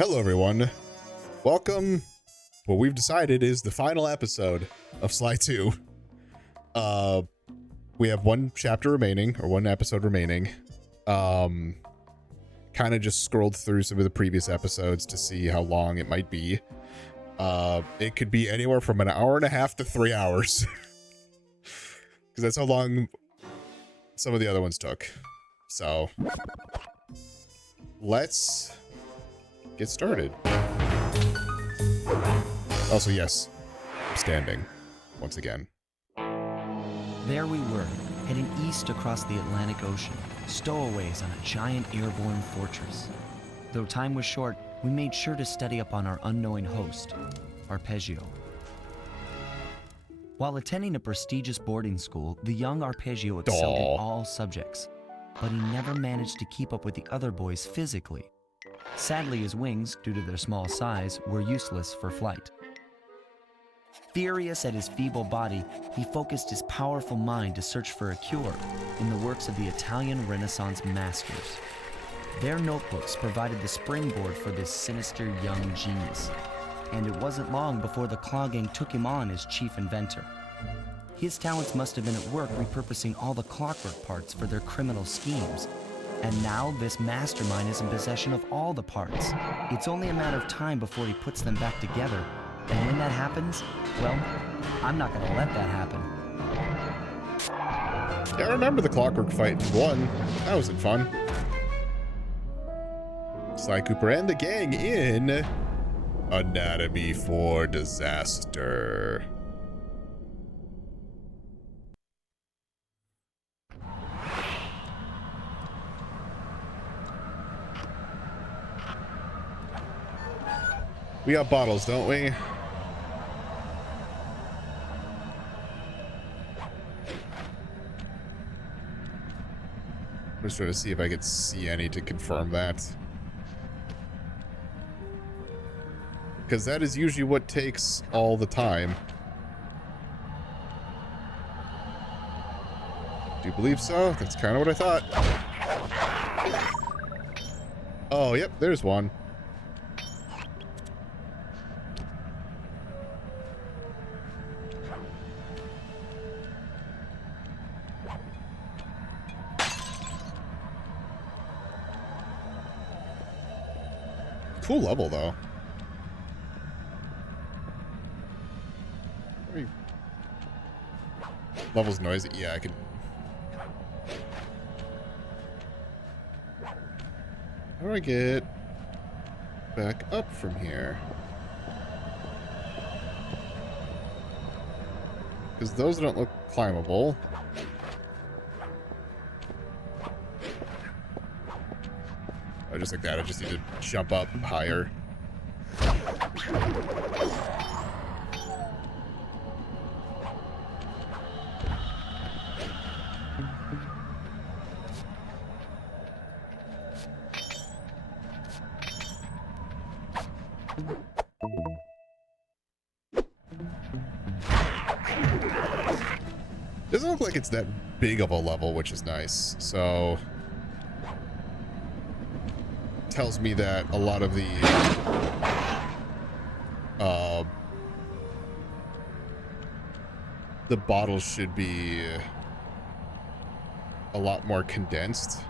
Hello everyone, welcome. What we've decided is the final episode of Sly 2. We have one chapter remaining, or one episode remaining. Kind of just scrolled through some of the previous episodes to see how long it might be. It could be anywhere from an hour and a half to 3 hours. Because that's how long some of the other ones took. So, let's get started. Also, yes, I'm standing once again. There we were, heading east across the Atlantic Ocean, stowaways on a giant airborne fortress. Though time was short, we made sure to study up on our unknowing host, Arpeggio. While attending a prestigious boarding school, the young Arpeggio excelled in all subjects, but he never managed to keep up with the other boys physically. Sadly, his wings, due to their small size, were useless for flight. Furious at his feeble body, he focused his powerful mind to search for a cure in the works of the Italian Renaissance masters. Their notebooks provided the springboard for this sinister young genius, and it wasn't long before the Claw Gang took him on as chief inventor. His talents must have been at work repurposing all the Clockwerk parts for their criminal schemes. And now this mastermind is in possession of all the parts. It's only a matter of time before he puts them back together. And when that happens, well, I'm not gonna let that happen. Yeah, I remember the Clockwerk fight in 1. That wasn't fun. Sly Cooper and the gang in Anatomy for Disaster. We got bottles, don't we? I'm just trying to see if I could see any to confirm that. Because that is usually what takes all the time. Do you believe so? That's kind of what I thought. Oh, yep, there's one. Cool level, though. Level's noisy. Yeah, I could. How do I get back up from here? Because those don't look climbable. Oh, just like that. I just need to jump up higher. Doesn't look like it's that big of a level, which is nice. So tells me that a lot of the bottles should be a lot more condensed.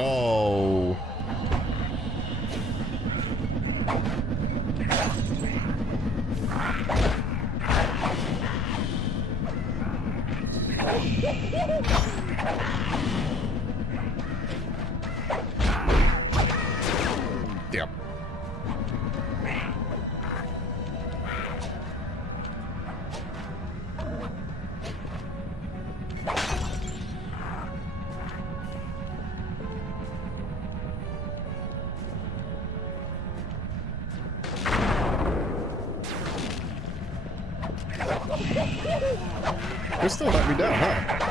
Oh. Yep. They're still letting me down, huh?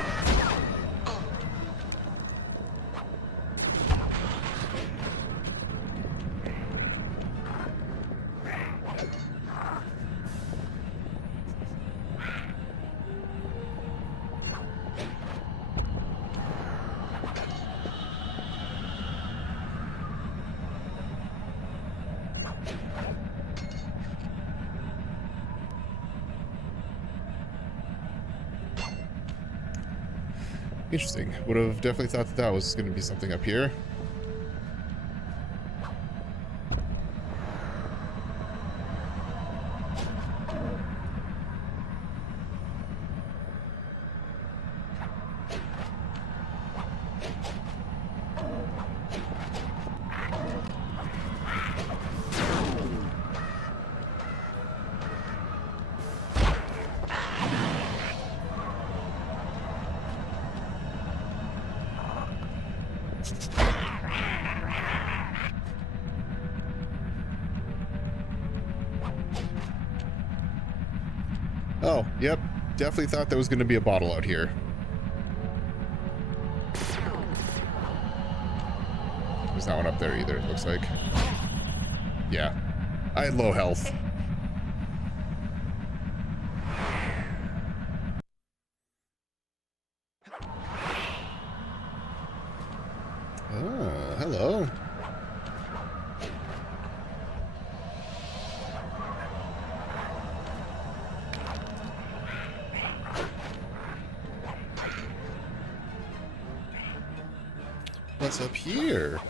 Interesting. Would have definitely thought that was going to be something up here. Oh, yep. Definitely thought there was going to be a bottle out here. There's not one up there either, it looks like. Yeah. I had low health. Ah, hello. What's up here?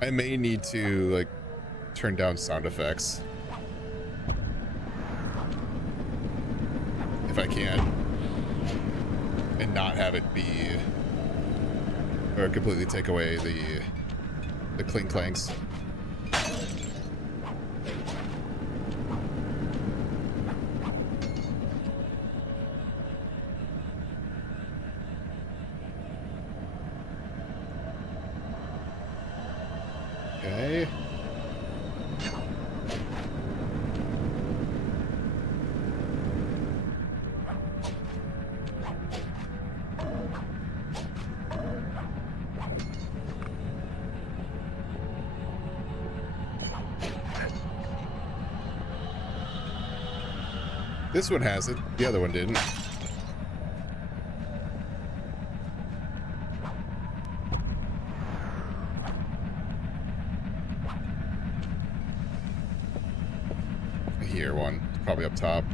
I may need to, like, turn down sound effects. If I can. And not have it be... or completely take away the clink clanks. Okay. This one has it. The other one didn't. I hear one. It's probably up top.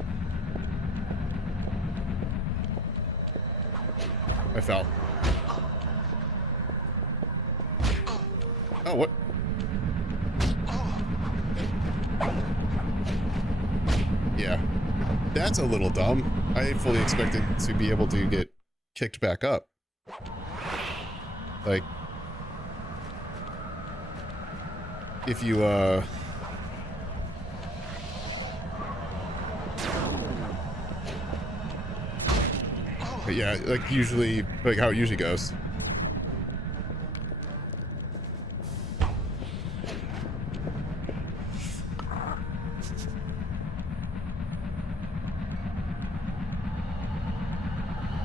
I fell. Oh, what? Yeah. That's a little dumb. I fully expected to be able to get kicked back up. Like, if you, but yeah, like usually, like how it usually goes.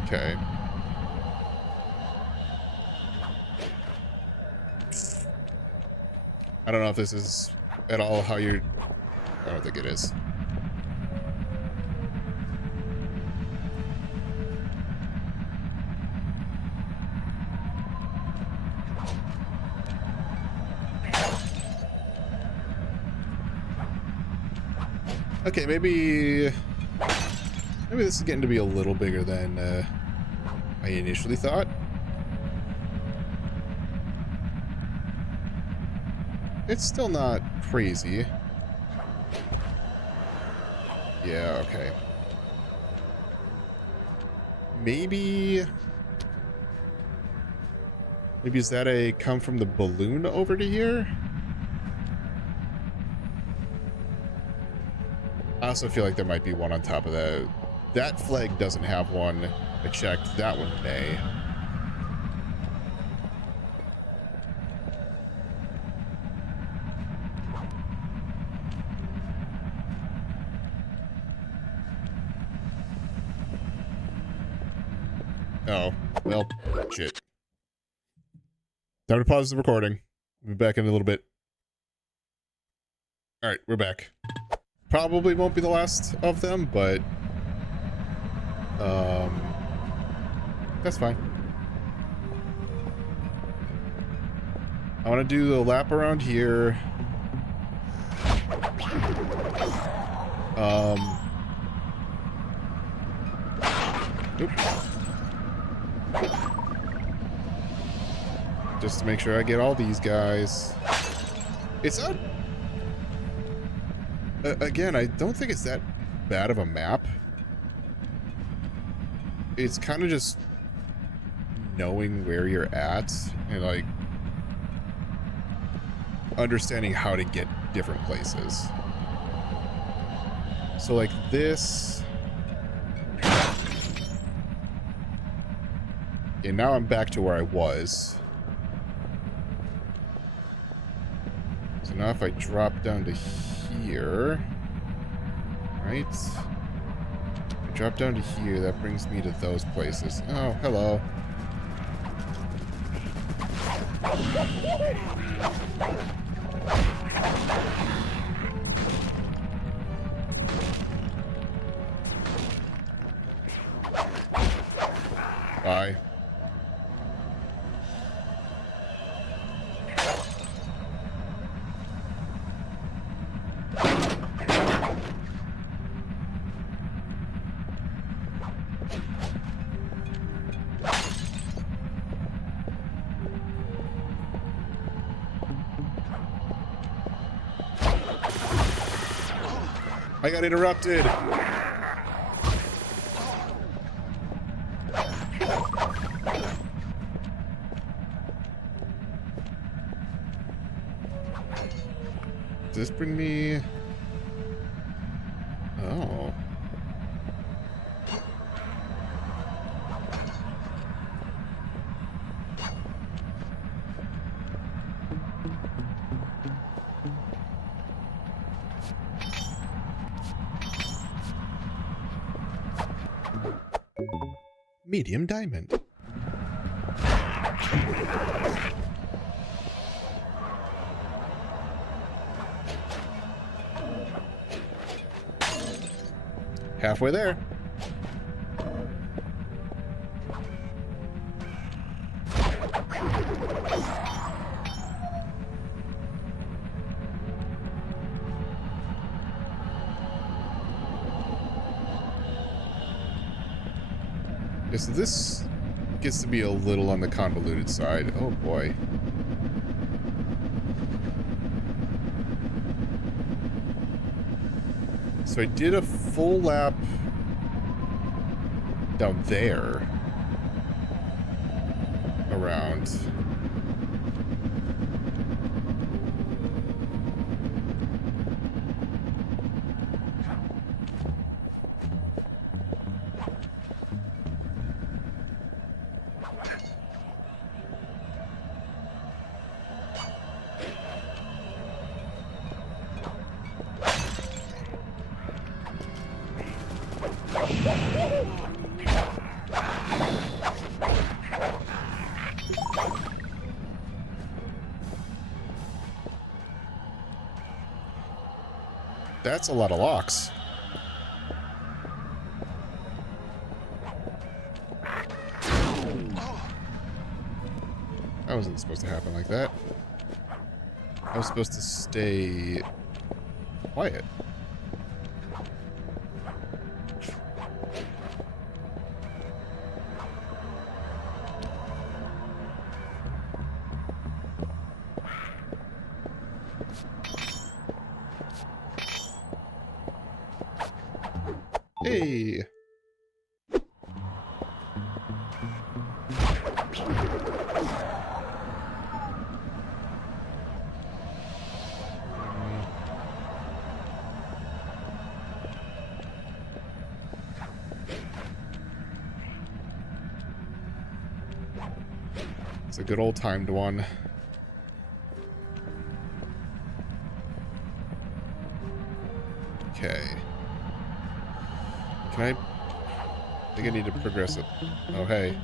Okay. I don't know if this is at all how you're... I don't think it is. Okay, maybe this is getting to be a little bigger than I initially thought. It's still not crazy. Yeah, okay. Maybe is that a come from the balloon over to here? I also feel like there might be one on top of that. That flag doesn't have one. I checked. That one may. Oh, well, shit. Time to pause the recording. We'll be back in a little bit. All right, we're back. Probably won't be the last of them, but that's fine. I want to do the lap around here. Oops. Just to make sure I get all these guys. It's not... again, I don't think it's that bad of a map. It's kind of just knowing where you're at and, like, understanding how to get different places. So, like, this... and now I'm back to where I was. So now if I drop down to here, right? I drop down to here, that brings me to those places. Oh, hello. Bye. I got interrupted. Does this bring me... oh. Medium diamond. Halfway there. Okay, so this gets to be a little on the convoluted side. Oh boy. So I did a full lap down there around. That's a lot of locks. That wasn't supposed to happen like that. I was supposed to stay quiet. Hey. It's a good old timed one. Okay. Can I think I need to progress it. Oh, hey.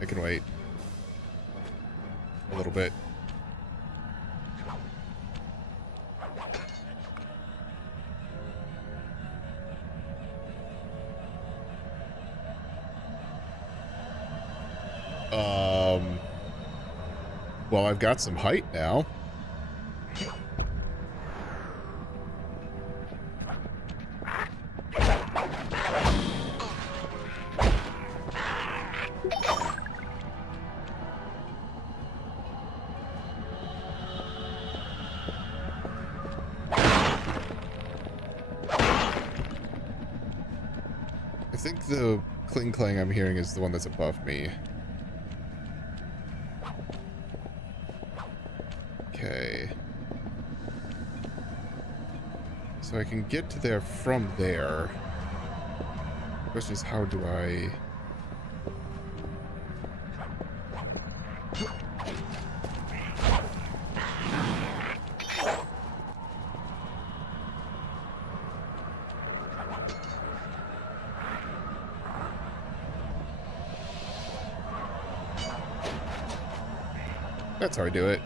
I can wait. A little bit. Well, I've got some height now. I think the cling clang I'm hearing is the one that's above me. Okay. So I can get to there from there. The question is, how do I... That's how I do it.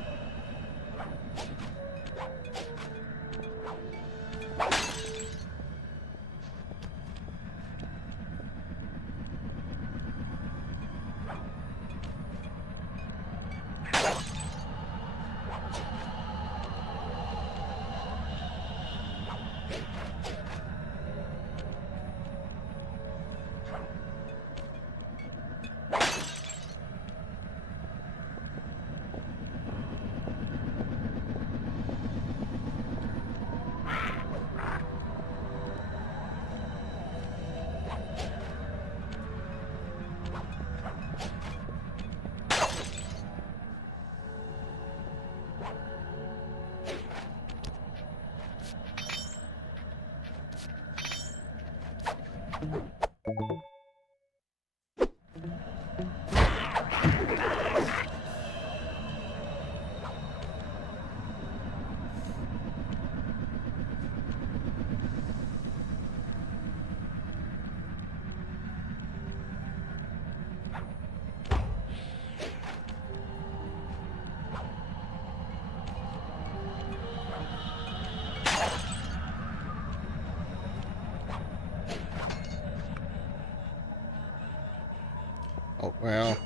Oh, well,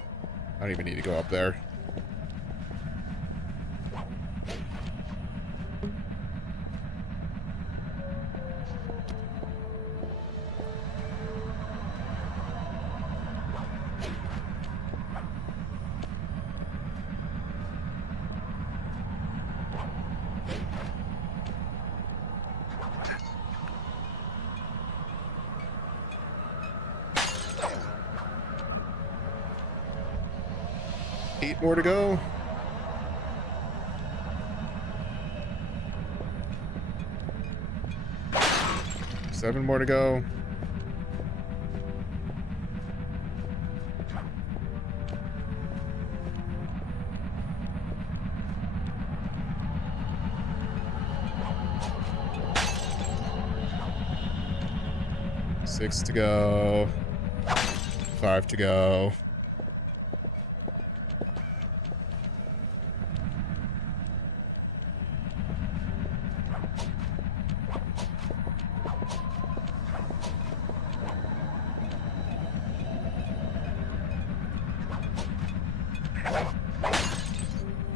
I don't even need to go up there. Eight more to go. Seven more to go. Six to go. Five to go.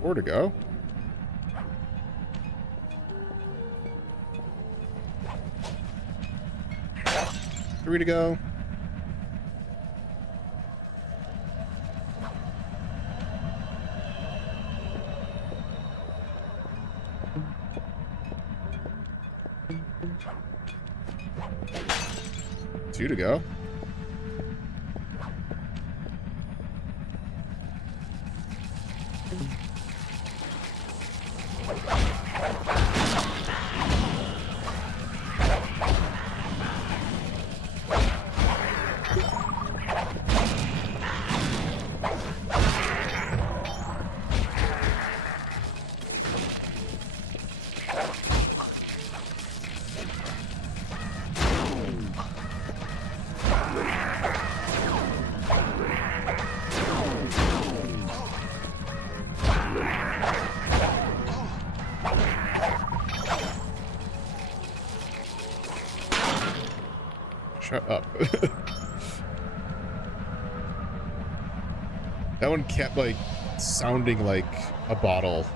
Four to go. Three to go. you to go. Shut up. That one kept, like, sounding like a bottle.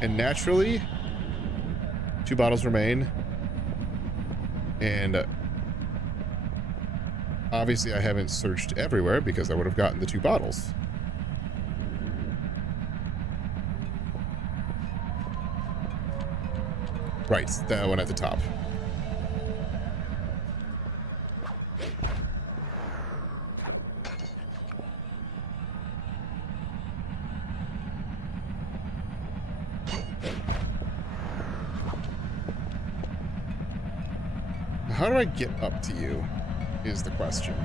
And naturally, 2 bottles remain. And obviously I haven't searched everywhere because I would have gotten the 2 bottles. Right, that one at the top. How do I get up to you, is the question.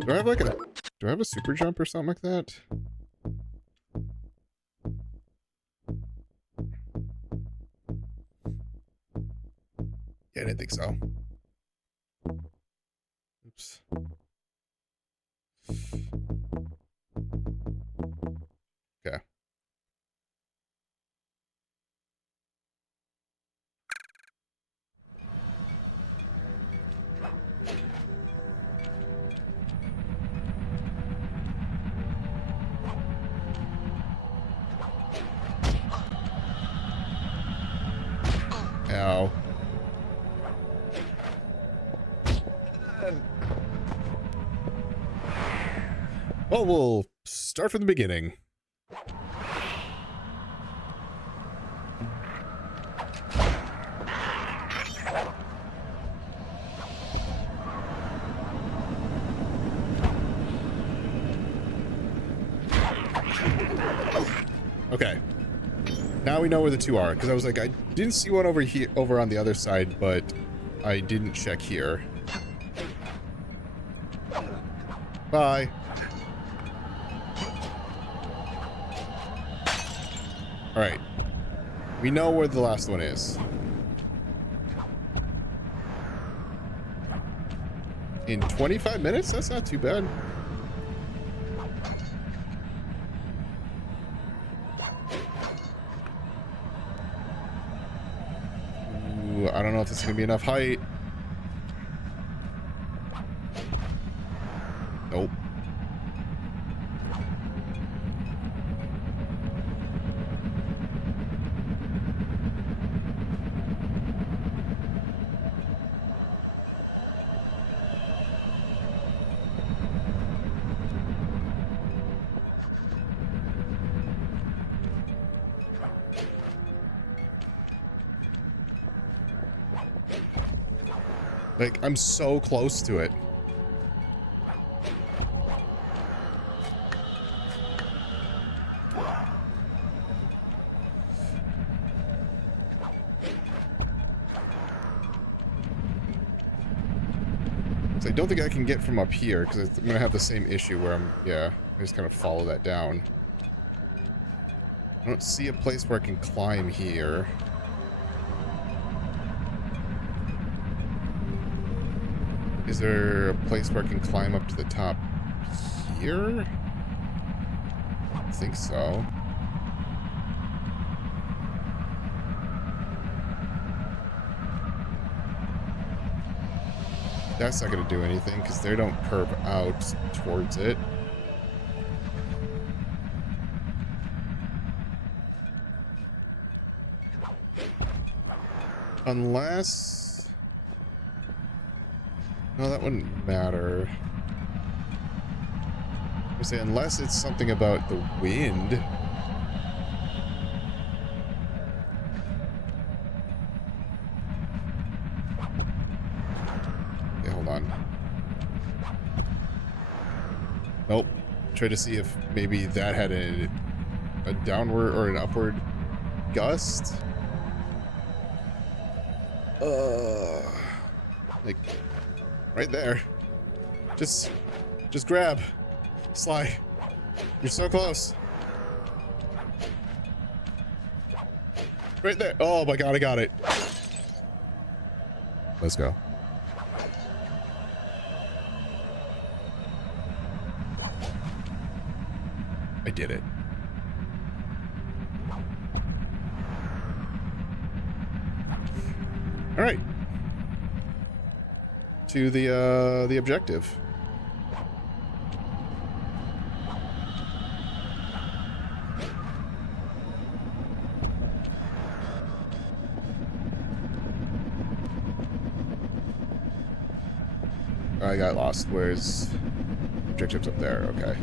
Do I have like do I have a super jump or something like that? Yeah, I didn't think so. Oops. Okay. Ow. Well, we'll start from the beginning. Okay. Now we know where the 2 are, because I was like, I didn't see one over here, over on the other side, but I didn't check here. Bye. All right. We know where the last one is. In 25 minutes? That's not too bad. Ooh, I don't know if this is going to be enough height. Nope. Like, I'm so close to it. So I don't think I can get from up here, because I'm going to have the same issue where I just kind of follow that down. I don't see a place where I can climb here. Is there a place where I can climb up to the top here? I think so. That's not going to do anything because they don't curve out towards it. Unless... No, that wouldn't matter. I say unless it's something about the wind. Okay, hold on. Nope. Try to see if maybe that had a downward or an upward gust. Like right there. Just grab. Sly. You're so close. Right there. Oh my god, I got it. Let's go. I did it. All right. To the objective. I got lost. Where's objectives up there? Okay.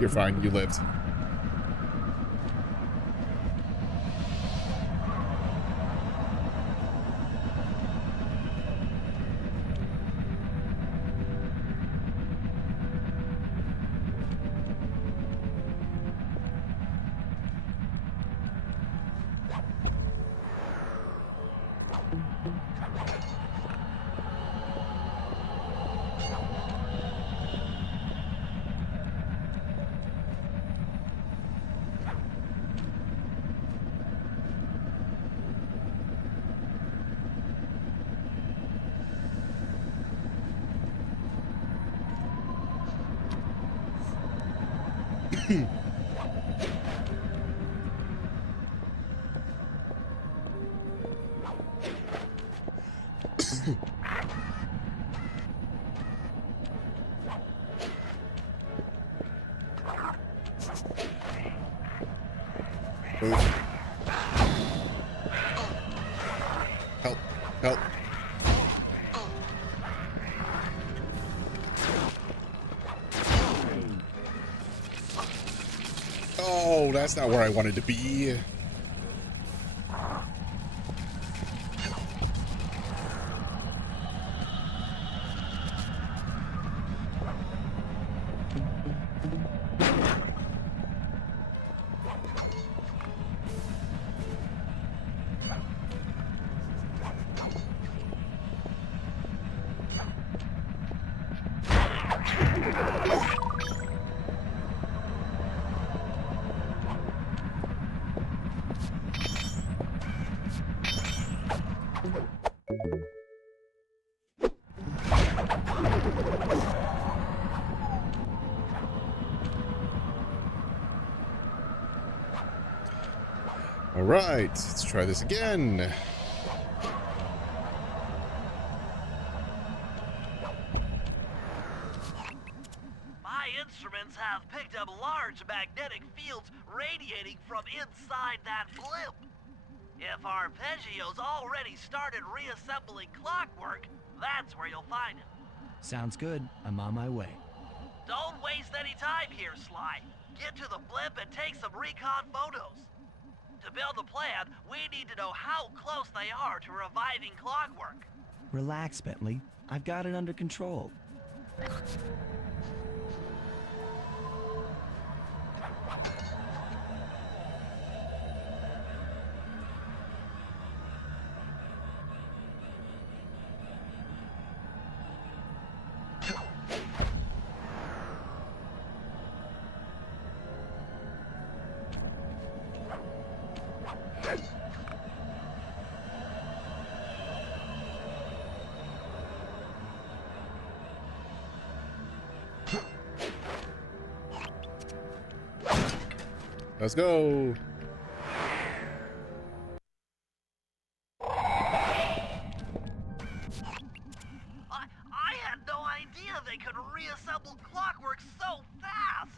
You're fine. You lived. Help. Help. Oh, that's not where I wanted to be. All right, let's try this again. My instruments have picked up large magnetic fields radiating from inside that blimp. If Arpeggio's already started reassembling Clockwerk, that's where you'll find him. Sounds good. I'm on my way. Don't waste any time here, Sly. Get to the blimp and take some recon photos. To build a plan, we need to know how close they are to reviving Clockwerk. Relax, Bentley. I've got it under control. Let's go. I had no idea they could reassemble Clockwerk so fast!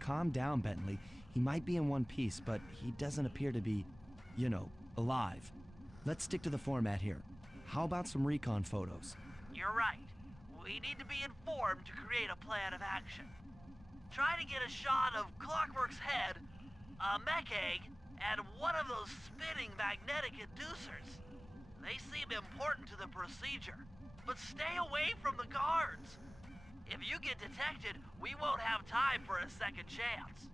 Calm down, Bentley. He might be in one piece, but he doesn't appear to be, you know, alive. Let's stick to the format here. How about some recon photos? You're right. We need to be informed to create a plan of action. Try to get a shot of Clockwerk's head, a mech egg, and one of those spinning magnetic inducers. They seem important to the procedure, but stay away from the guards. If you get detected, we won't have time for a second chance.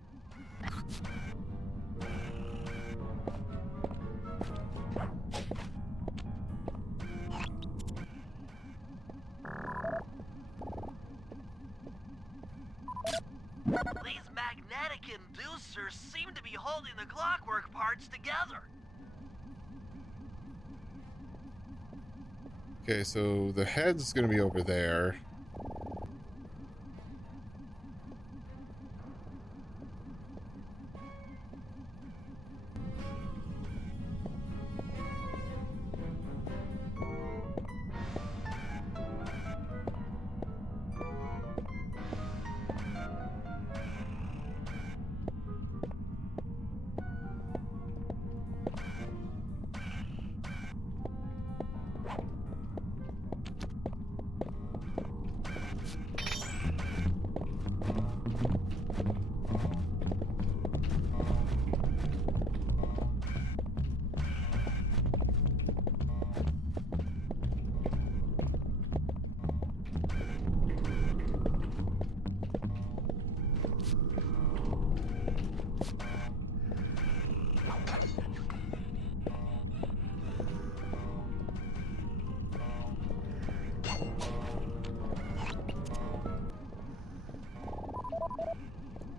These magnetic inducers seem to be holding the Clockwerk parts together. Okay, so the head's gonna be over there.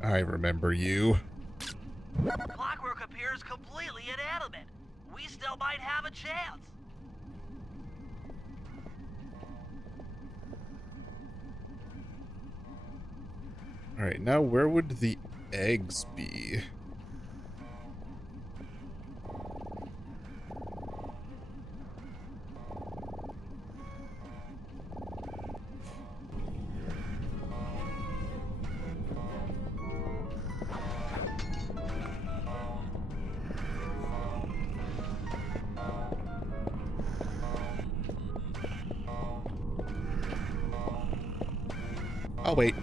I remember you. Clockwerk appears completely inanimate. We still might have a chance. Alright, now where would the eggs be? I'll wait.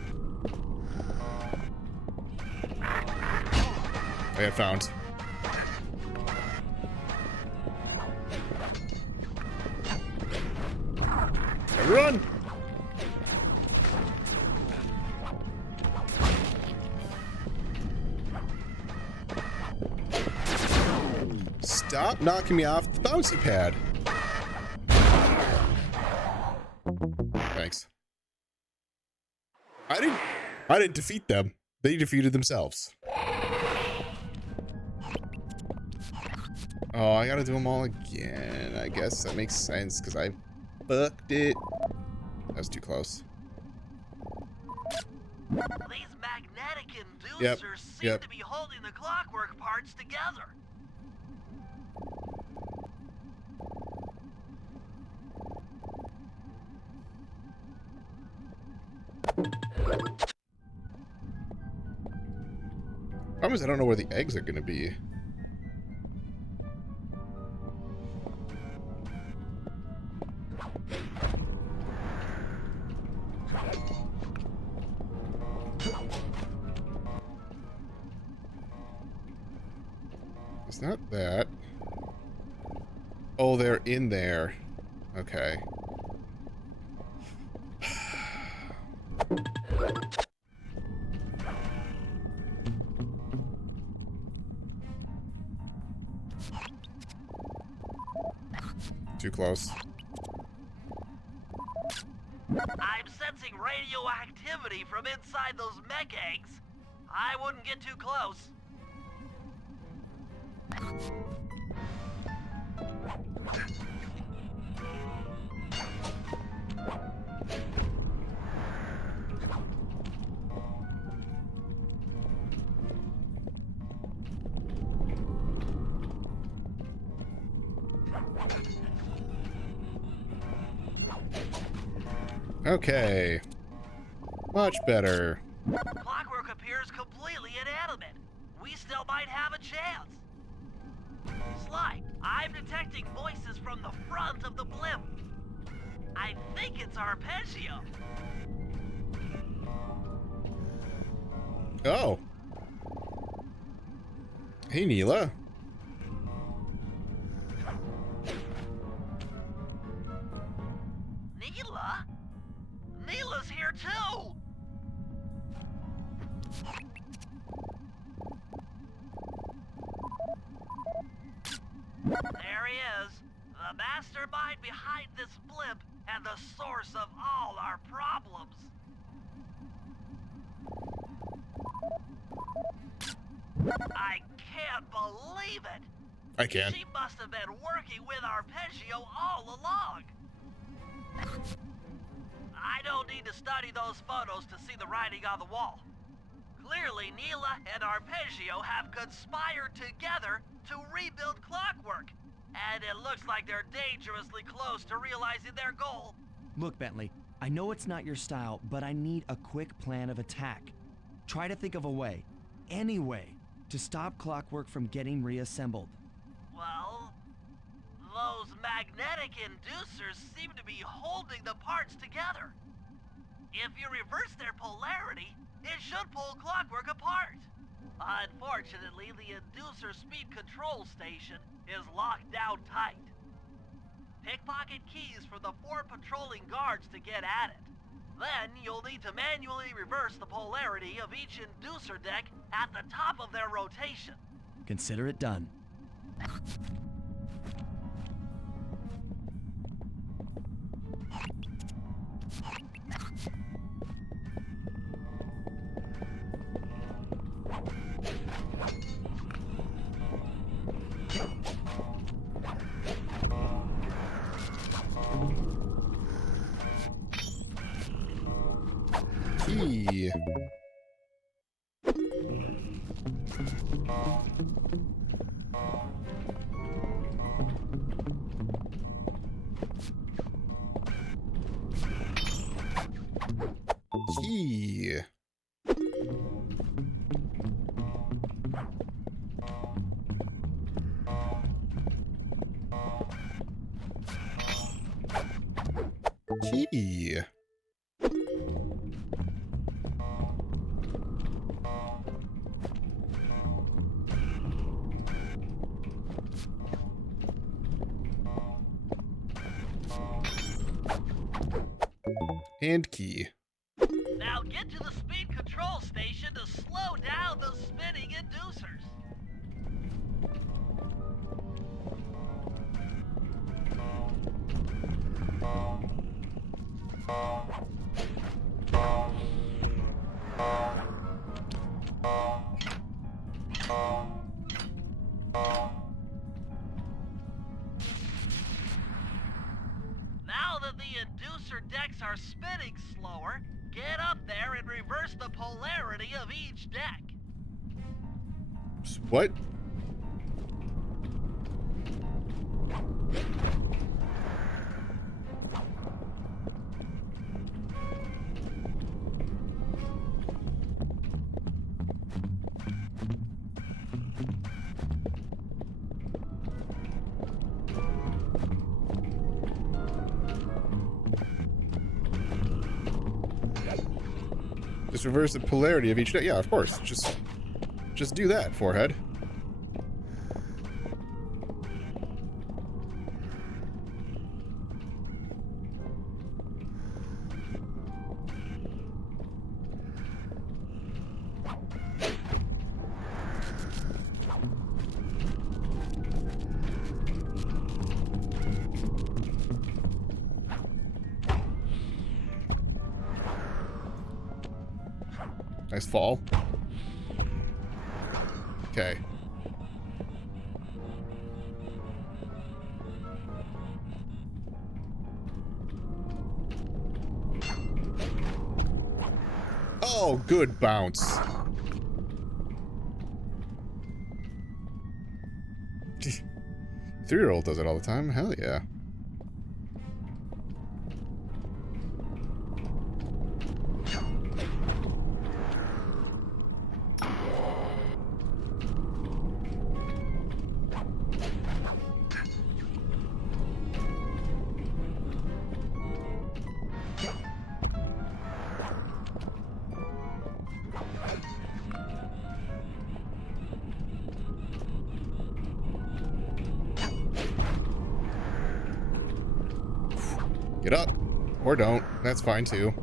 I have found. Everyone! Stop knocking me off the bouncy pad. Thanks. I didn't defeat them. They defeated themselves. Oh, I gotta do them all again. I guess that makes sense because I fucked it. That was too close. These magnetic inducers seem to be holding the Clockwerk parts together. Problem is I don't know where the eggs are gonna be. It's not that. Oh, they're in there. Okay. Too close. I'm sensing radioactivity from inside those mech eggs. I wouldn't get too close. Okay. Much better. Clockwerk appears completely inanimate. We still might have a chance. Sly, I'm detecting voices from the front of the blimp. I think it's Arpeggio. Oh. Hey, Neela. Neela? Neela's here too! There he is, the mastermind behind this blimp and the source of all our problems. I can't believe it! I can. She must have been working with Arpeggio all along! I don't need to study those photos to see the writing on the wall. Clearly, Neela and Arpeggio have conspired together to rebuild Clockwerk. And it looks like they're dangerously close to realizing their goal. Look, Bentley, I know it's not your style, but I need a quick plan of attack. Try to think of a way, any way, to stop Clockwerk from getting reassembled. Well, those magnetic inducers seem to be holding the parts together. If you reverse their polarity, it should pull Clockwerk apart. Unfortunately, the inducer speed control station is locked down tight. Pickpocket keys for the 4 patrolling guards to get at it. Then you'll need to manually reverse the polarity of each inducer deck at the top of their rotation. Consider it done. Key. Key. Key. And key. Now get to the speed control station to slow down the spinning inducers. Now that the inducer decks are spinning slower, get up there and reverse the polarity of each deck. What? Just reverse the polarity of each deck. Yeah, of course. Just do that, forehead. Nice fall. Okay. Oh, good bounce. 3-year-old does it all the time. Hell yeah. Get up. Or don't. That's fine too.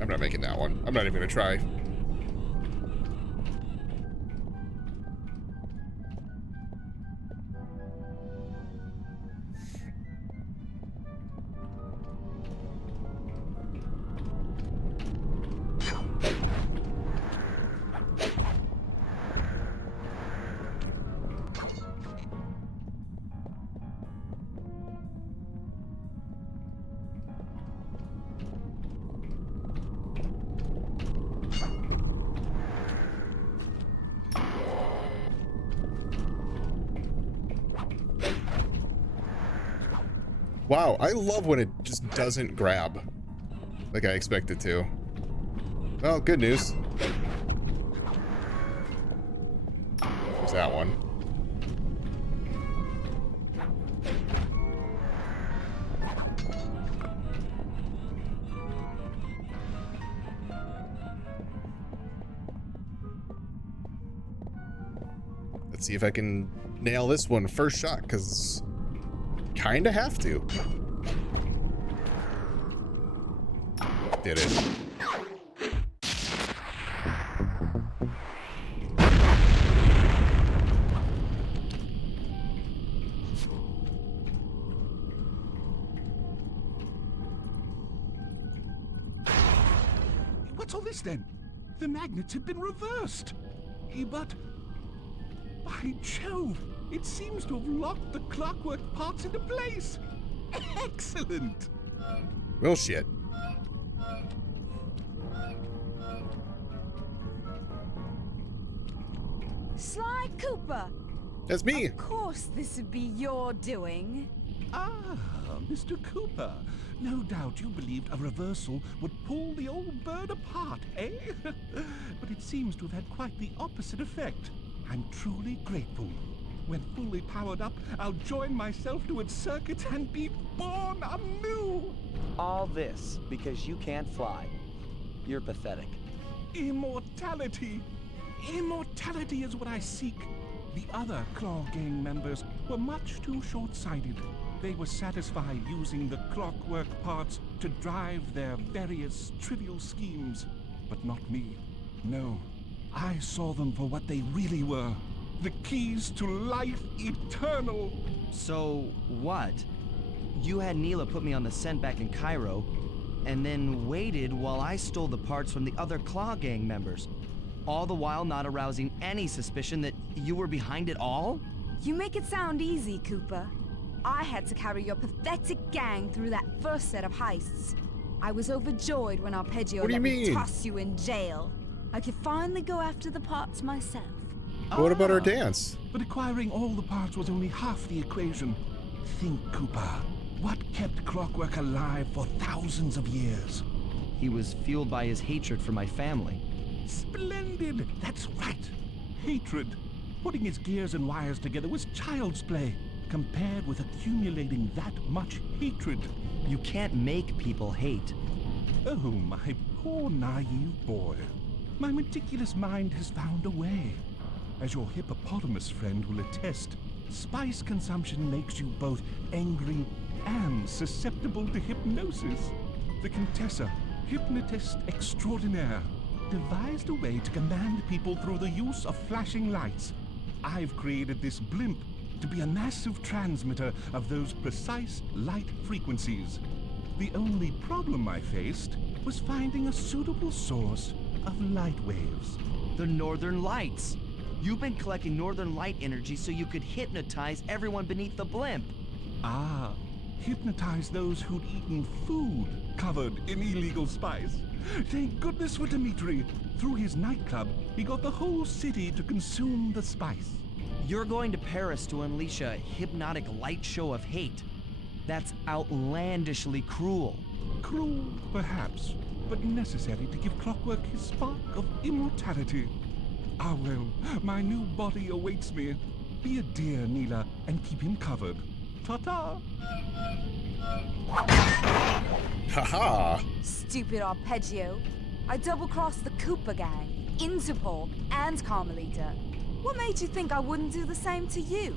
I'm not making that one. I'm not even gonna try. Wow, I love when it just doesn't grab like I expect it to. Well, good news. There's that one. Let's see if I can nail this one first shot, because kinda have to. Did it. What's all this then? The magnets have been reversed. But by Jove, it seems to have locked the clockwork parts into place. Excellent. Well, shit. Sly Cooper! That's me. Of course this would be your doing. Ah, Mr. Cooper. No doubt you believed a reversal would pull the old bird apart, eh? But it seems to have had quite the opposite effect. I'm truly grateful. When fully powered up, I'll join myself to its circuit and be born anew! All this because you can't fly. You're pathetic. Immortality! Immortality is what I seek. The other Claw Gang members were much too short-sighted. They were satisfied using the clockwork parts to drive their various trivial schemes. But not me. No. I saw them for what they really were. The keys to life eternal. So, what? You had Neela put me on the scent back in Cairo, and then waited while I stole the parts from the other Claw Gang members, all the while not arousing any suspicion that you were behind it all? You make it sound easy, Cooper. I had to carry your pathetic gang through that first set of heists. I was overjoyed when Arpeggio What do you let me mean? toss you in jail. I could finally go after the parts myself. What about our Ah, dance? But acquiring all the parts was only half the equation. Think, Cooper. What kept Clockwork alive for thousands of years? He was fueled by his hatred for my family. Splendid! That's right. Hatred. Putting his gears and wires together was child's play, compared with accumulating that much hatred. You can't make people hate. Oh, my poor naive boy. My meticulous mind has found a way. As your hippopotamus friend will attest, spice consumption makes you both angry and susceptible to hypnosis. The Contessa, hypnotist extraordinaire, devised a way to command people through the use of flashing lights. I've created this blimp to be a massive transmitter of those precise light frequencies. The only problem I faced was finding a suitable source of light waves. The Northern Lights. You've been collecting Northern Light energy so you could hypnotize everyone beneath the blimp. Ah, hypnotize those who'd eaten food covered in illegal spice. Thank goodness for Dimitri. Through his nightclub, he got the whole city to consume the spice. You're going to Paris to unleash a hypnotic light show of hate. That's outlandishly cruel. Cruel, perhaps, but necessary to give Clockwork his spark of immortality. Ah well, my new body awaits me. Be a dear, Neela, and keep him covered. Ta-ta! Haha. Stupid Arpeggio. I double-crossed the Cooper gang. Interpol, and Carmelita. What made you think I wouldn't do the same to you?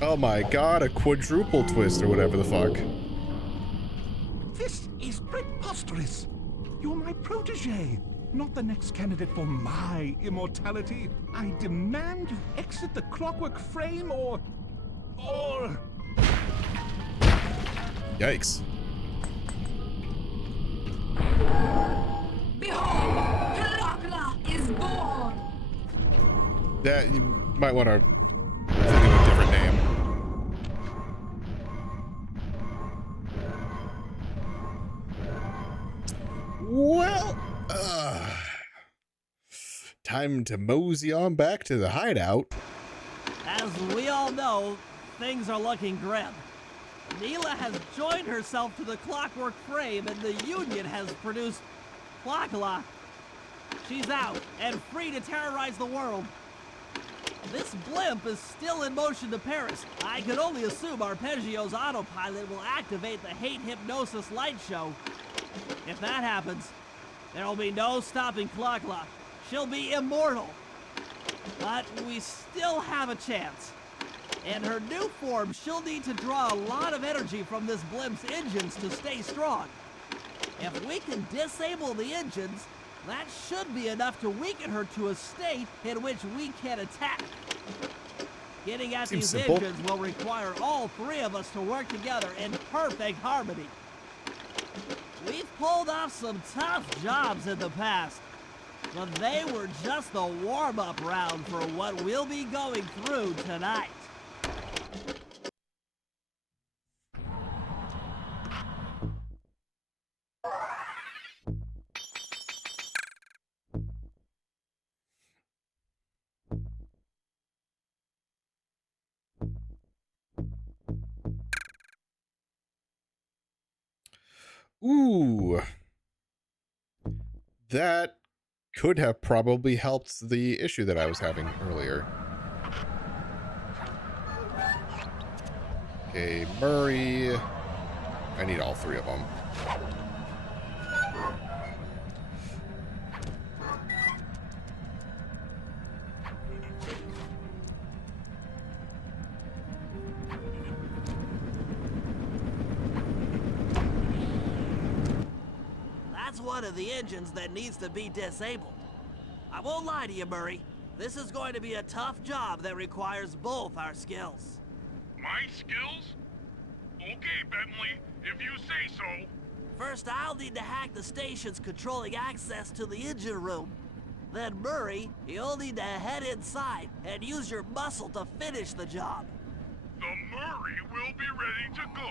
Oh my god, a quadruple twist or whatever the fuck. This is preposterous. You're my protege, not the next candidate for my immortality. I demand you exit the Clockwerk frame or... Yikes. Behold, Clockwerk is born! That, you might want to think of a different name. Well, time to mosey on back to the hideout. As we all know, things are looking grim. Neela has joined herself to the Clockwerk frame, and the Union has produced Clockwerk. She's out and free to terrorize the world. This blimp is still in motion to Paris. I can only assume Arpeggio's autopilot will activate the hate hypnosis light show. If that happens, there'll be no stopping Clockwerk. She'll be immortal. But we still have a chance. In her new form, she'll need to draw a lot of energy from this blimp's engines to stay strong. If we can disable the engines, that should be enough to weaken her to a state in which we can attack. Getting at Seems these simple. engines will require all three of us to work together in perfect harmony. We've pulled off some tough jobs in the past, but they were just the warm-up round for what we'll be going through tonight. Ooh. That could have probably helped the issue that I was having earlier. Okay, Murray. I need all three of them. That's one of the engines that needs to be disabled. I won't lie to you, Murray. This is going to be a tough job that requires both our skills. My skills? Okay, Bentley, if you say so. First, I'll need to hack the stations controlling access to the engine room. Then, Murray, you'll need to head inside and use your muscle to finish the job. The Murray will be ready to go.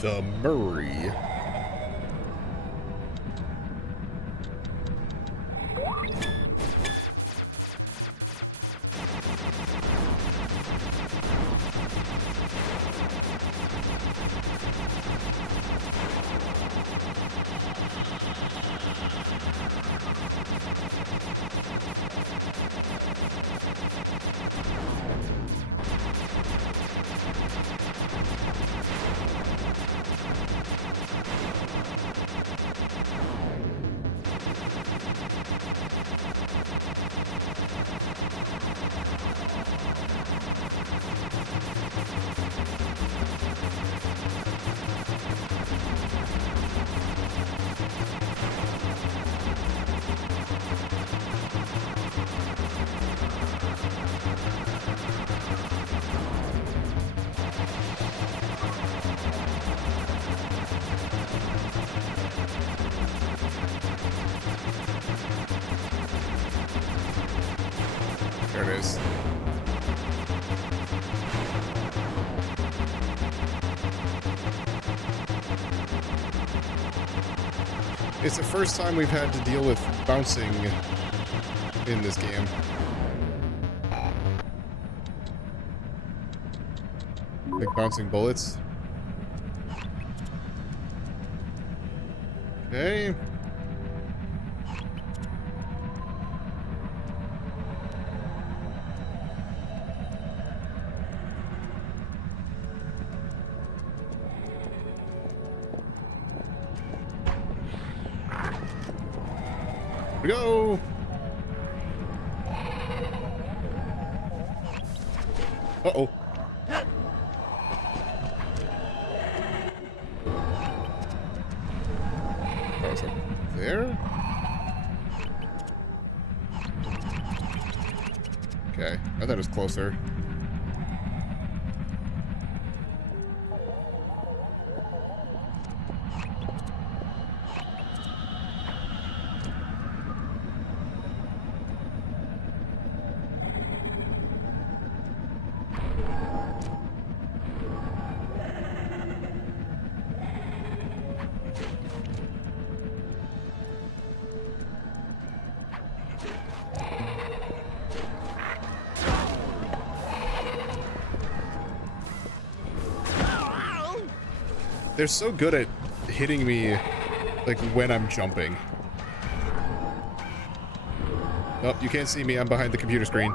The Murray. There it is. It's the first time we've had to deal with bouncing in this game. Like bouncing bullets. Okay. We go. Uh-oh. Oh, it's up there? Okay, I thought it was closer. They're so good at hitting me, like, when I'm jumping. Oh, you can't see me. I'm behind the computer screen.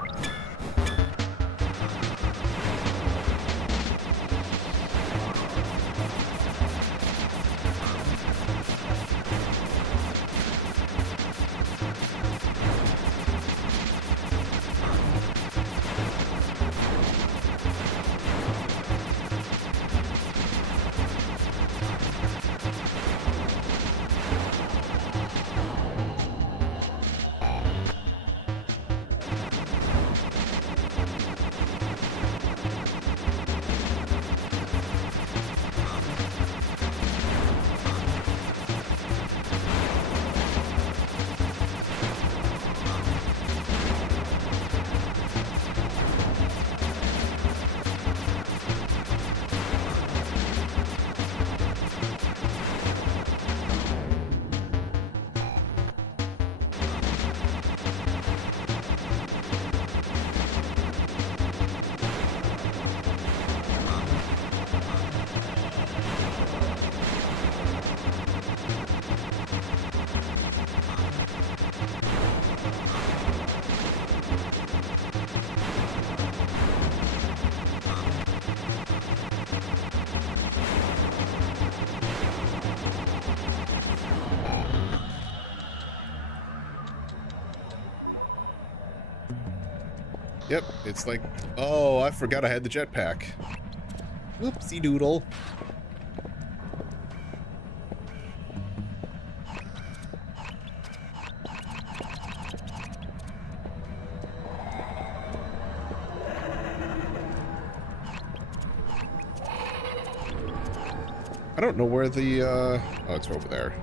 Yep, it's like, oh, I forgot I had the jetpack. Whoopsie doodle. I don't know where the, oh, it's over there.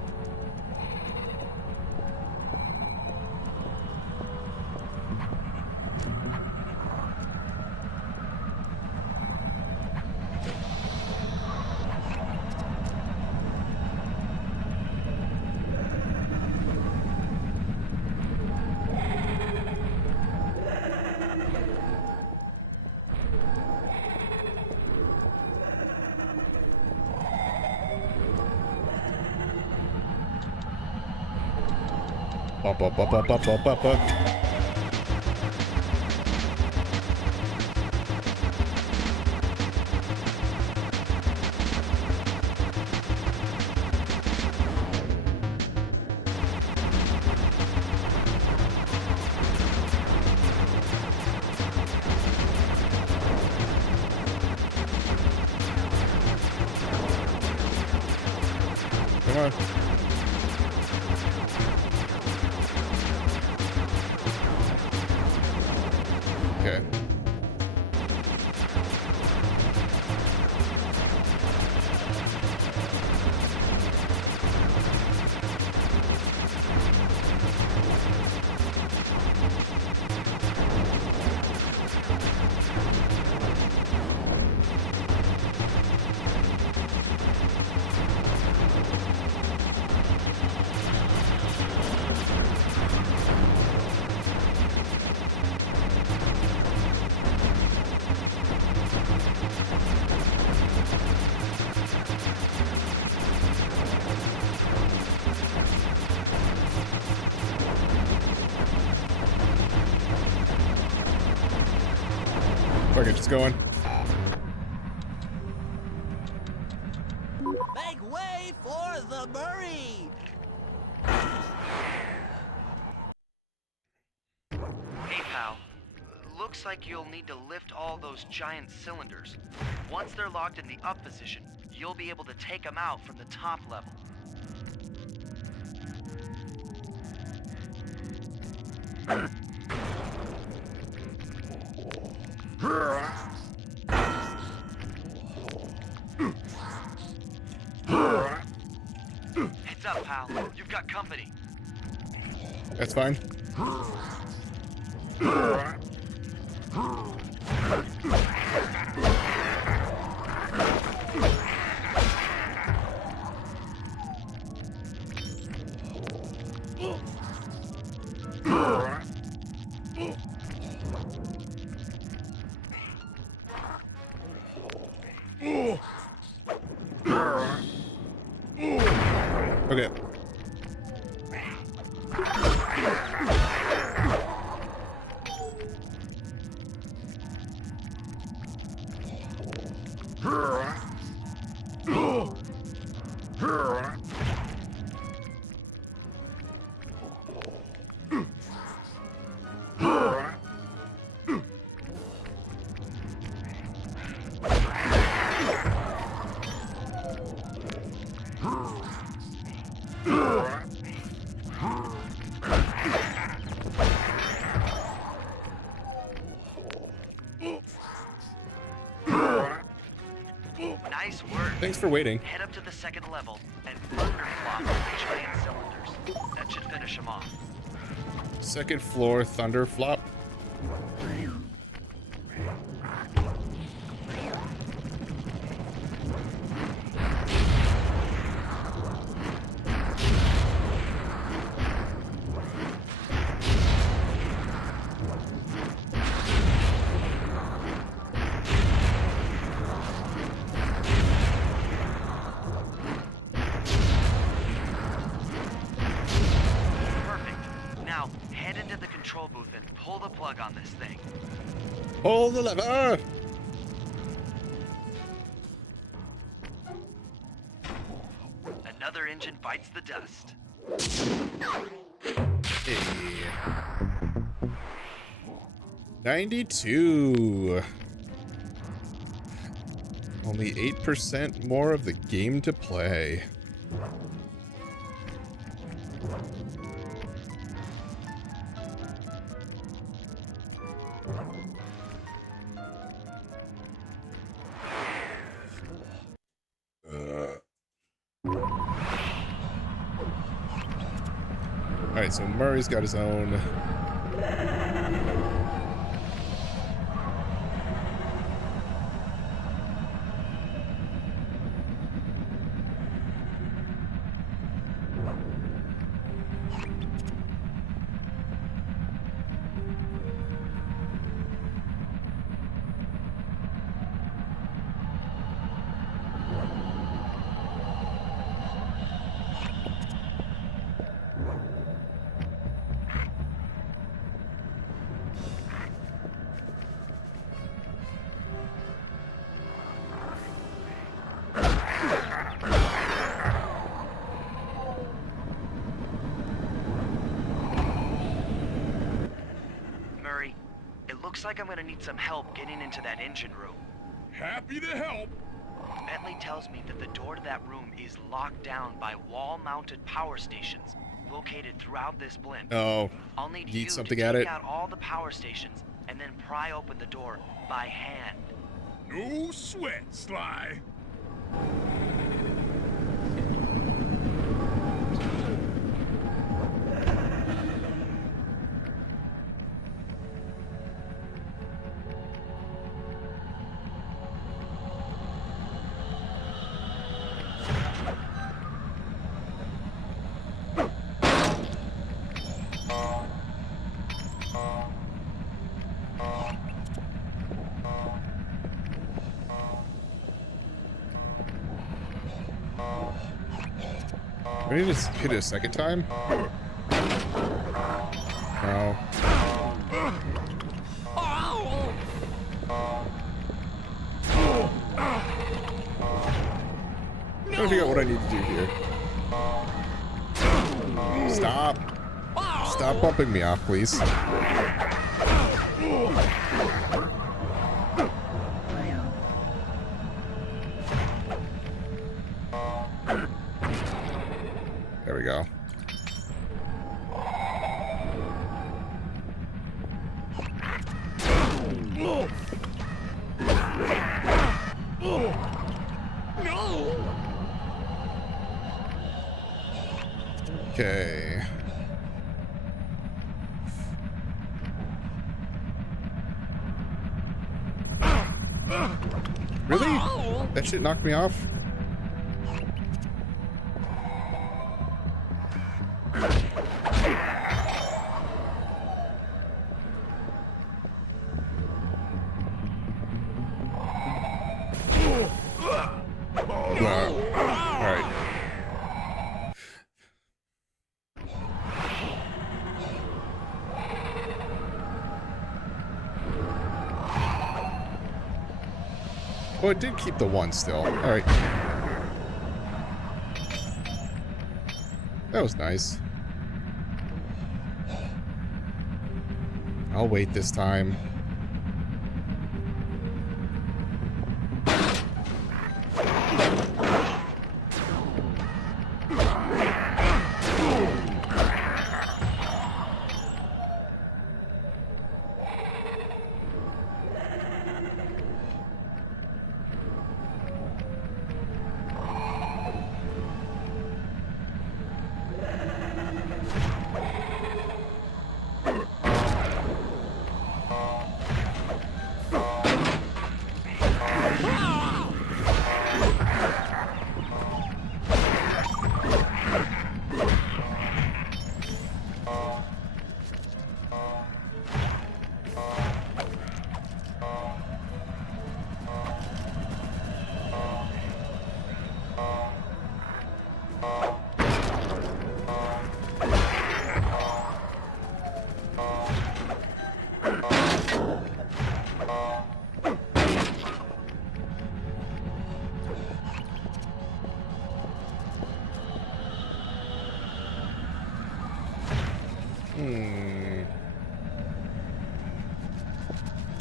Ba-ba-ba-ba-ba-ba-ba. Come on. Okay. Fuck it, just going. Make way for the Murray! looks like you'll need to lift all those giant cylinders. Once they're locked in the up position, you'll be able to take them out from the top level. Heads up, pal. You've got company. That's fine. Okay. Nice work. Thanks for waiting. Head up to the second level and thunderflop the giant cylinders. That should finish them off. Second floor thunder flop. On this thing. Pull the lever! Another engine bites the dust. Hey. 92. Only 8% more of the game to play. Alright, so Murray's got his own. Looks like I'm gonna need some help getting into that engine room. Happy to help. Bentley tells me that the door to that room is locked down by wall-mounted power stations located throughout this blimp. Oh, I'll need yeet you something to at take it. out all the power stations and then pry open the door by hand. No sweat, Sly. We need to hit it a second time? No. I'm trying to figure out what I need to do here. Stop. Stop bumping me off, please. There we go. Okay. Really? That shit knocked me off? Alright. Oh, it did keep the one still. Alright. That was nice. I'll wait this time.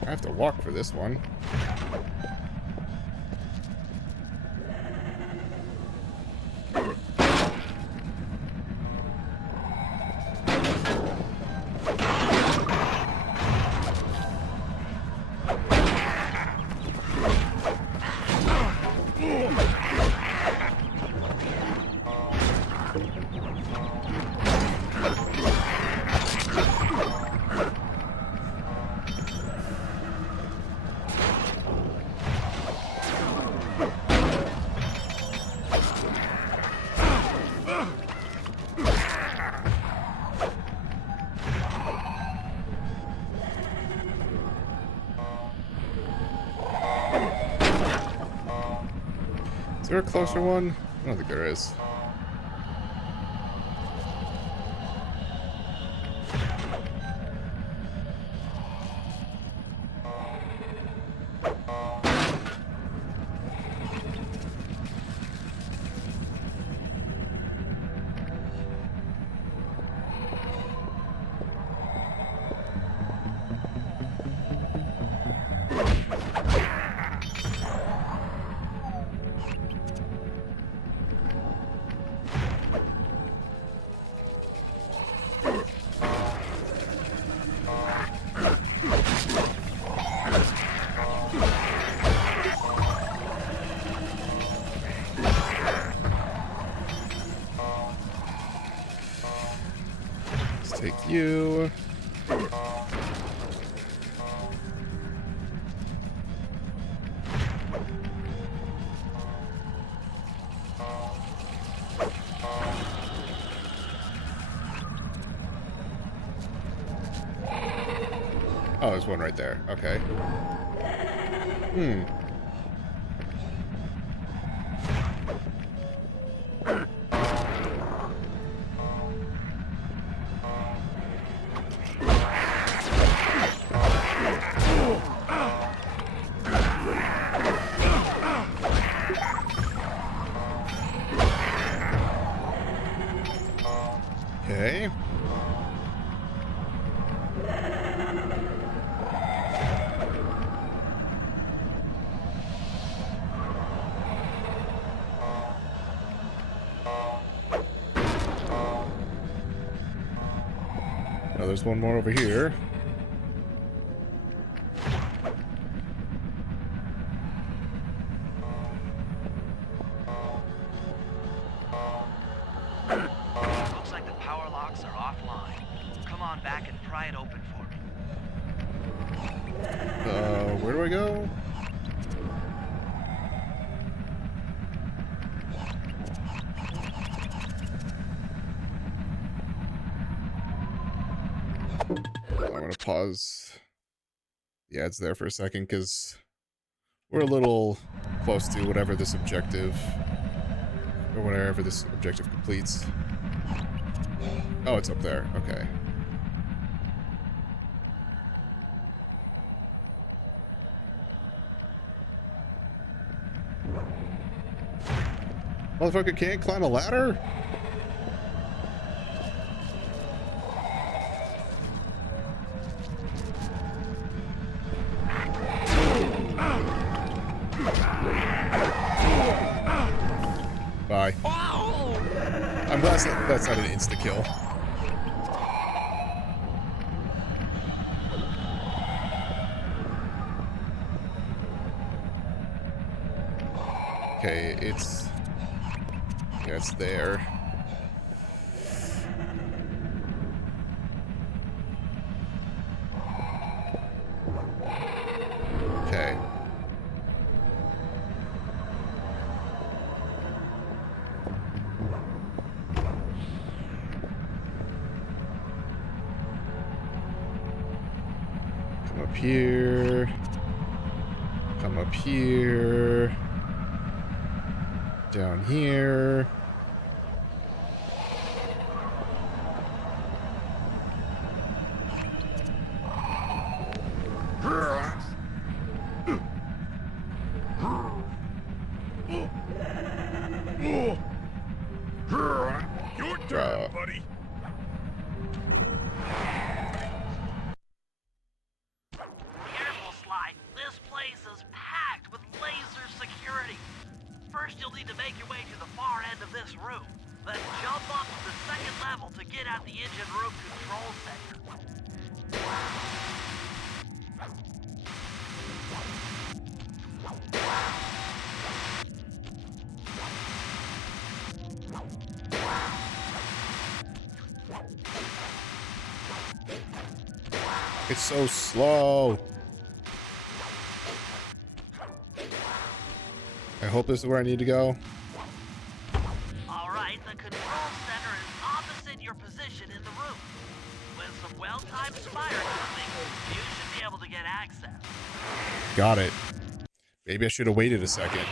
I have to walk for this one. Is there a closer one? I don't think there is. Take you. Oh, there's one right there. Okay. Okay. there's one more over here. Looks like the power locks are offline. Come on back and pry it open for me. Where do I go? I'm gonna pause the ads there for a second because we're a little close to whatever this objective, or whatever this objective completes. Oh, it's up there. Okay. Motherfucker can't climb a ladder? Bye. I'm glad that's not an insta-kill. Okay, it's... yeah, it's there. Okay. Come up here. Come up here. Down here. Your turn, buddy. Careful, Sly. This place is packed with laser security. First, you'll need to make your way to the far end of this room. Then jump up to the second level to get at the engine room control center. It's so slow. I hope this is where I need to go. Alright, the control center is opposite your position in the room. With some well-timed fire coming, you should be able to get access. Got it. Maybe I should have waited a second.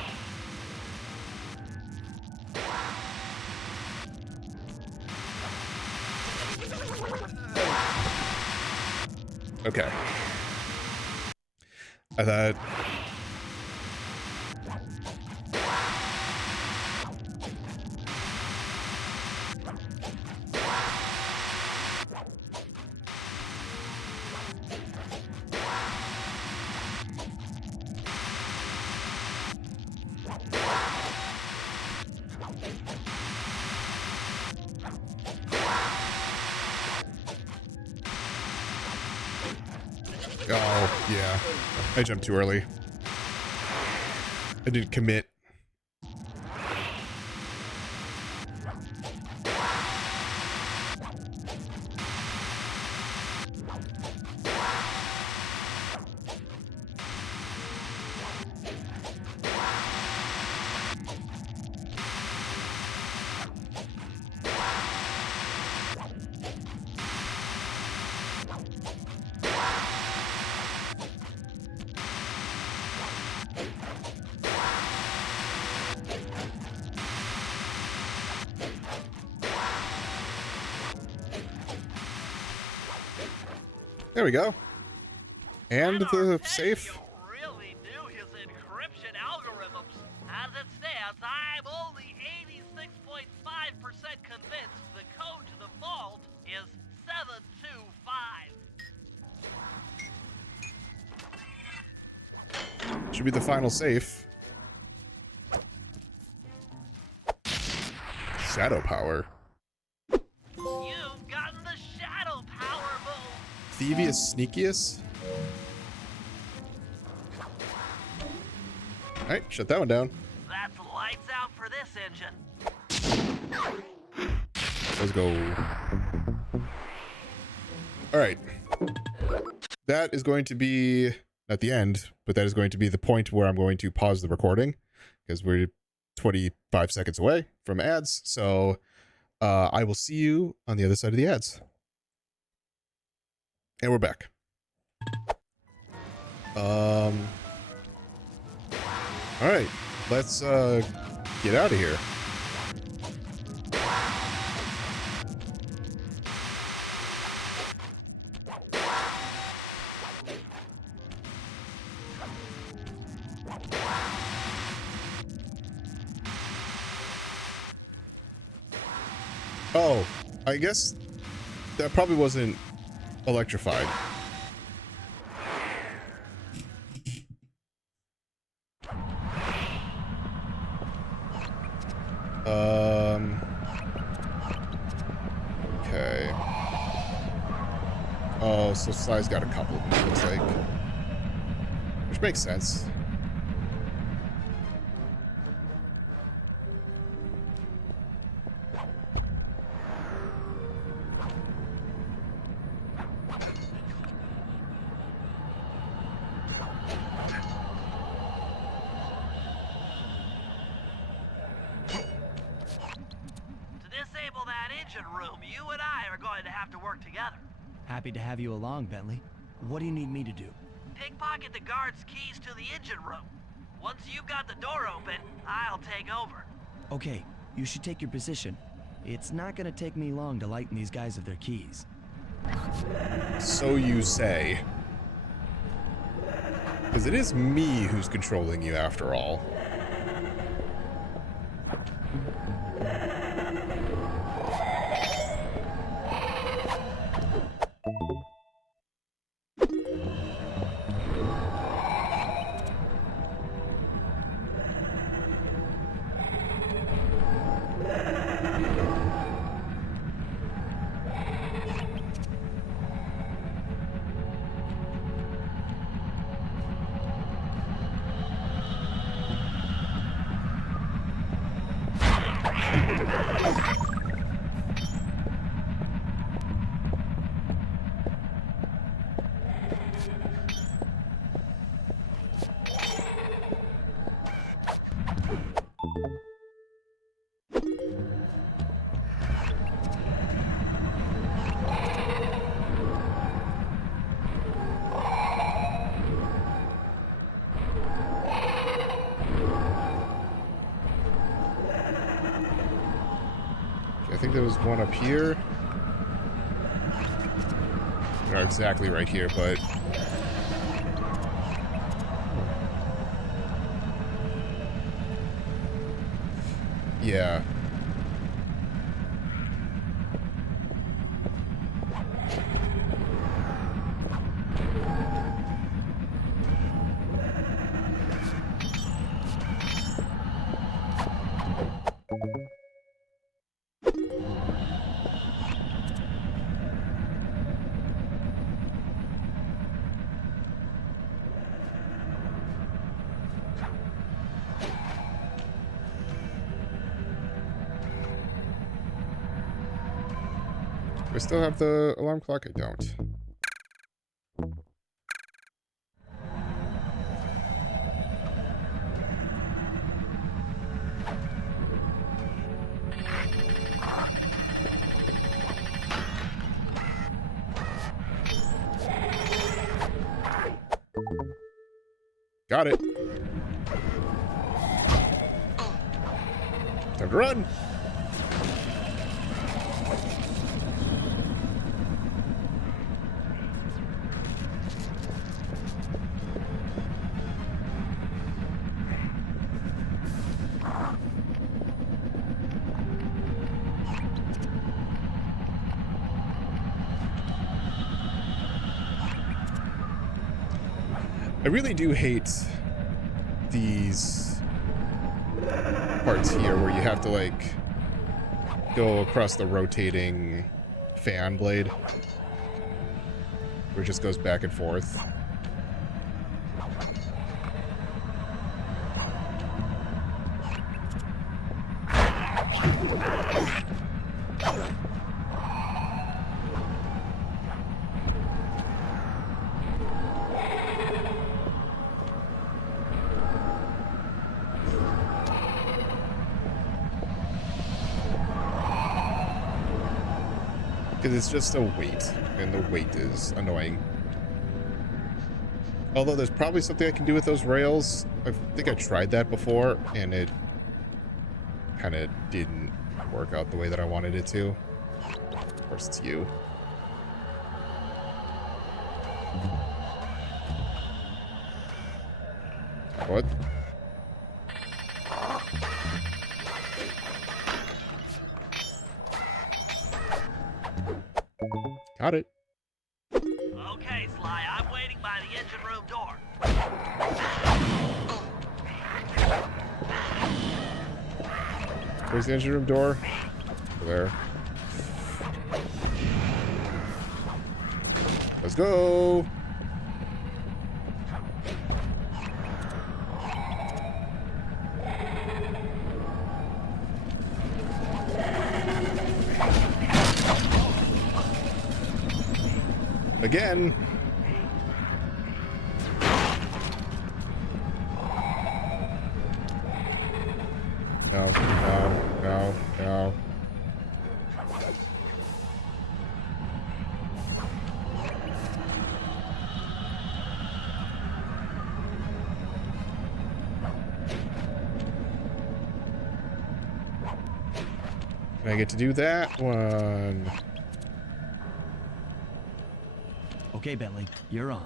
Okay. I thought... oh, yeah. I jumped too early. I didn't commit. There we go. And the safe. Really knew his encryption algorithms. As it stands, I'm only 86.5% convinced the code to the vault is 725. Should be the final safe. Shadow power. You've gotten the shadow power move. Thievius Sneakius. Alright, shut that one down. That's lights out for this engine. Let's go. Alright. That is going to be at the end, but that is going to be the point where I'm going to pause the recording because we're 25 seconds away from ads. So I will see you on the other side of the ads. And we're back. All right, let's get out of here. Oh, I guess that probably wasn't electrified. Okay. Oh, so Sly's got a couple of them, it looks like. Which makes sense. Happy to have you along, Bentley. What do you need me to do? Pickpocket the guard's keys to the engine room. Once you've got the door open, I'll take over. Okay, you should take your position. It's not gonna take me long to lighten these guys of their keys. So you say. Because it is me who's controlling you after all. I think there was one up here. Not exactly right here, but... yeah. Do I still have the alarm clock? I don't. Got it. Time to run. I really do hate these parts here where you have to like go across the rotating fan blade. Where it just goes back and forth. Because it's just a weight, and the weight is annoying. Although there's probably something I can do with those rails. I think I tried that before, and it kind of didn't work out the way that I wanted it to. Of course, it's you. What? Got it. Okay, Sly, I'm waiting by the engine room door. Where's the engine room door? Over there. Let's go. Again. No, no, no, no. Can I get to do that one? Okay, Bentley, you're on.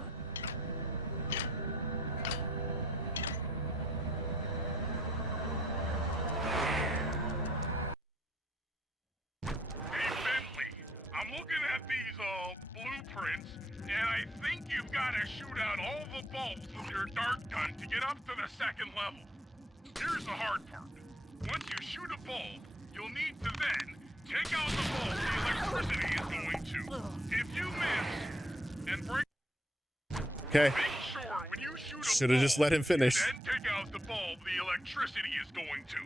Hey, Bentley, I'm looking at these, blueprints, and I think you've got to shoot out all the bulbs with your dart gun to get up to the second level. Here's the hard part. Once you shoot a bulb, you'll need to then take out the bulb the electricity is going to. If you miss and break... Okay. Make sure when you shoot a Should have just let him finish. then take out the bulb the electricity is going to.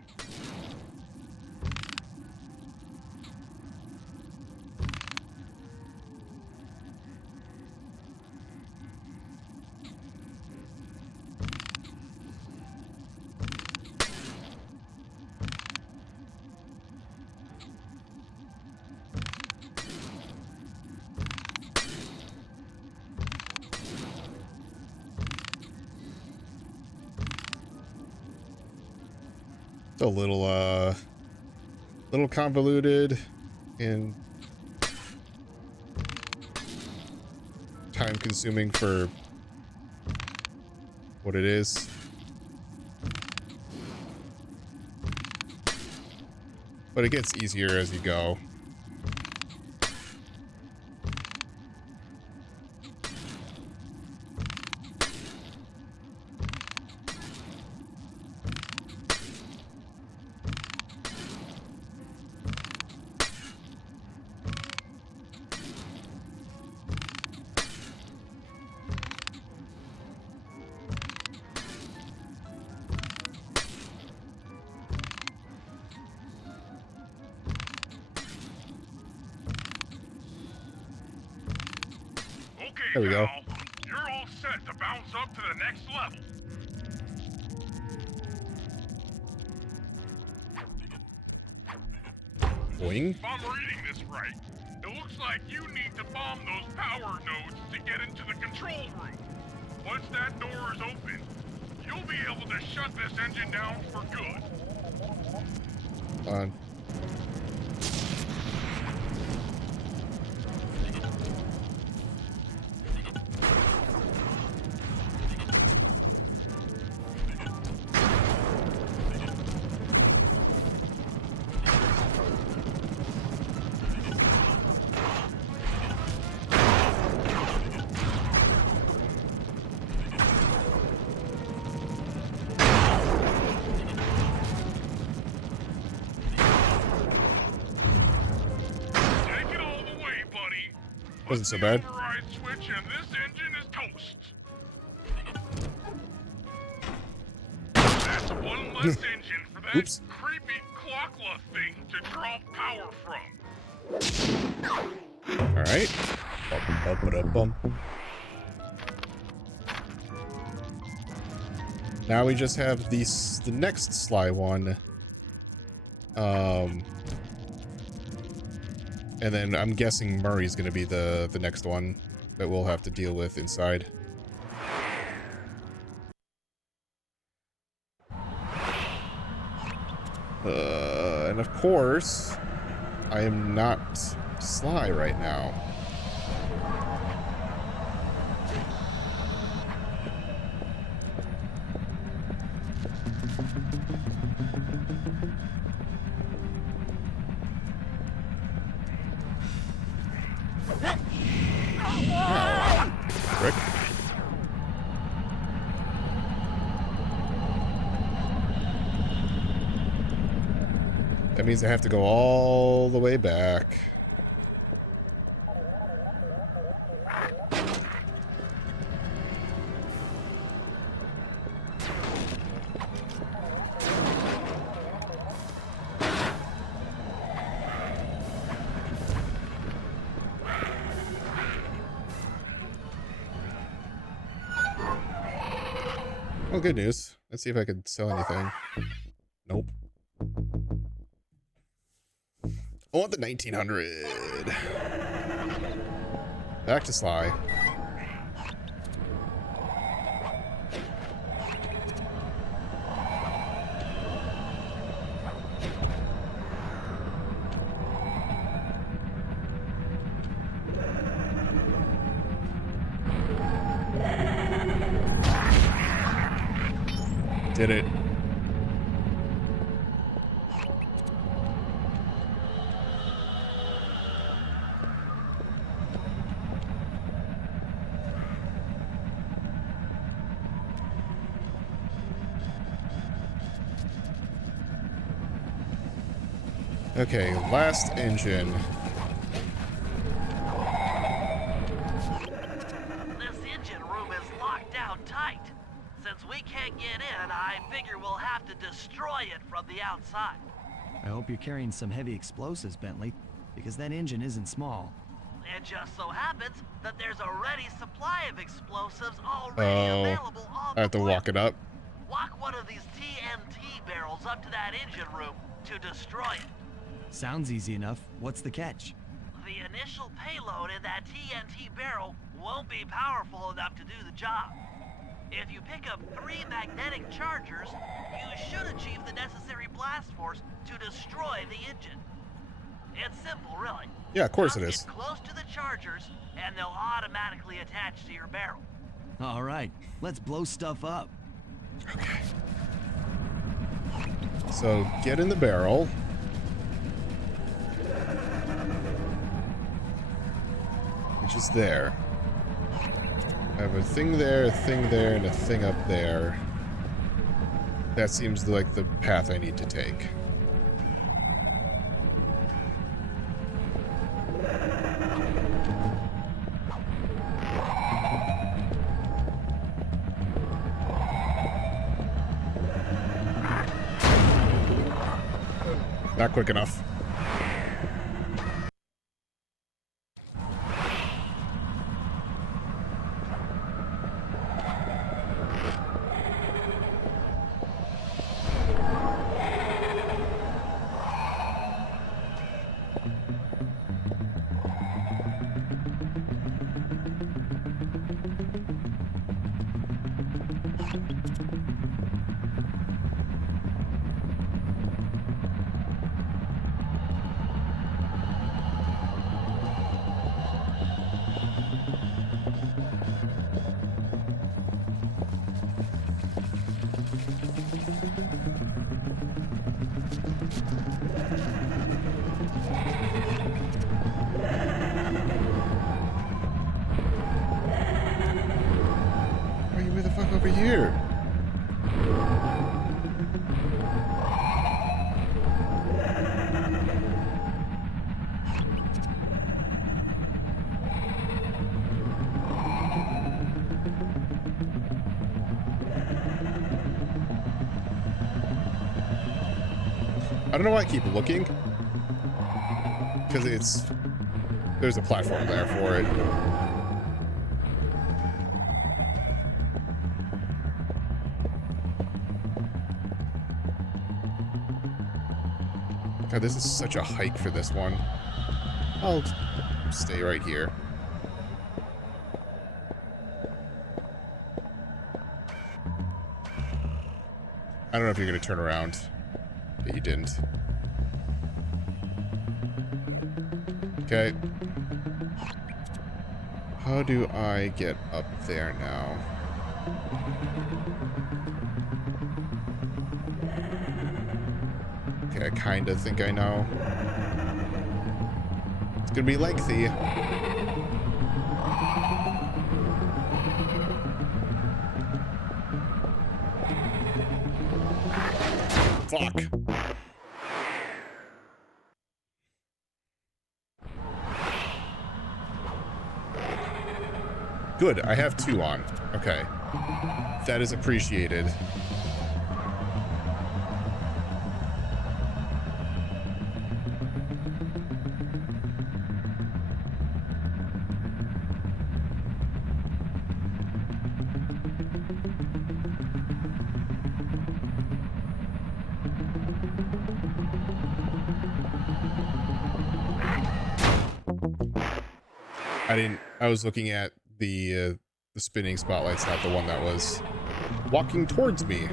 It's a little convoluted and time consuming for what it is. But it gets easier as you go. There we go. Now, you're all set to bounce up to the next level. Boing. If I'm reading this right, it looks like you need to bomb those power nodes to get into the control room. Once that door is open, you'll be able to shut this engine down for good. On. Take it all the way, buddy. Wasn't so bad. Override switch and this engine is toast. That's one less engine for that Oops. creepy Clockwerk thing to draw power from. All right. Bum. Now we just have the next sly one. And then I'm guessing Murray's going to be the next one that we'll have to deal with inside. And of course, I am not sly right now. Rick. That means I have to go all the way back. Well, good news. Let's see if I can sell anything. Nope. I want the 1900. Back to Sly. Did it. Okay, last engine. This engine room is locked down tight. Since we can't get in, I figure we'll have to destroy it from the outside. I hope you're carrying some heavy explosives, Bentley, because that engine isn't small. It just so happens that there's a ready supply of explosives already available on I have the to blimp. walk it up. Walk one of these TNT barrels up to that engine room to destroy it. Sounds easy enough. What's the catch? The initial payload in that TNT barrel won't be powerful enough to do the job. If you pick up 3 magnetic chargers, you should achieve the necessary blast force to destroy the engine. It's simple, really. Yeah, of course it Just is. get close to the chargers, and they'll automatically attach to your barrel. All right, let's blow stuff up. Okay. So get in the barrel. Which is there. I have a thing there, and a thing up there. That seems like the path I need to take. Not quick enough. Why you way the fuck over here? I don't know why I keep looking. Because there's a platform there for it. God, this is such a hike for this one. I'll stay right here. I don't know if you're going to turn around. But you didn't. Okay. How do I get up there now? Okay, I kind of think I know. It's gonna be lengthy. Fuck. Good, I have 2 on. Okay. That is appreciated. I was looking at the spinning spotlight's not the one that was walking towards me.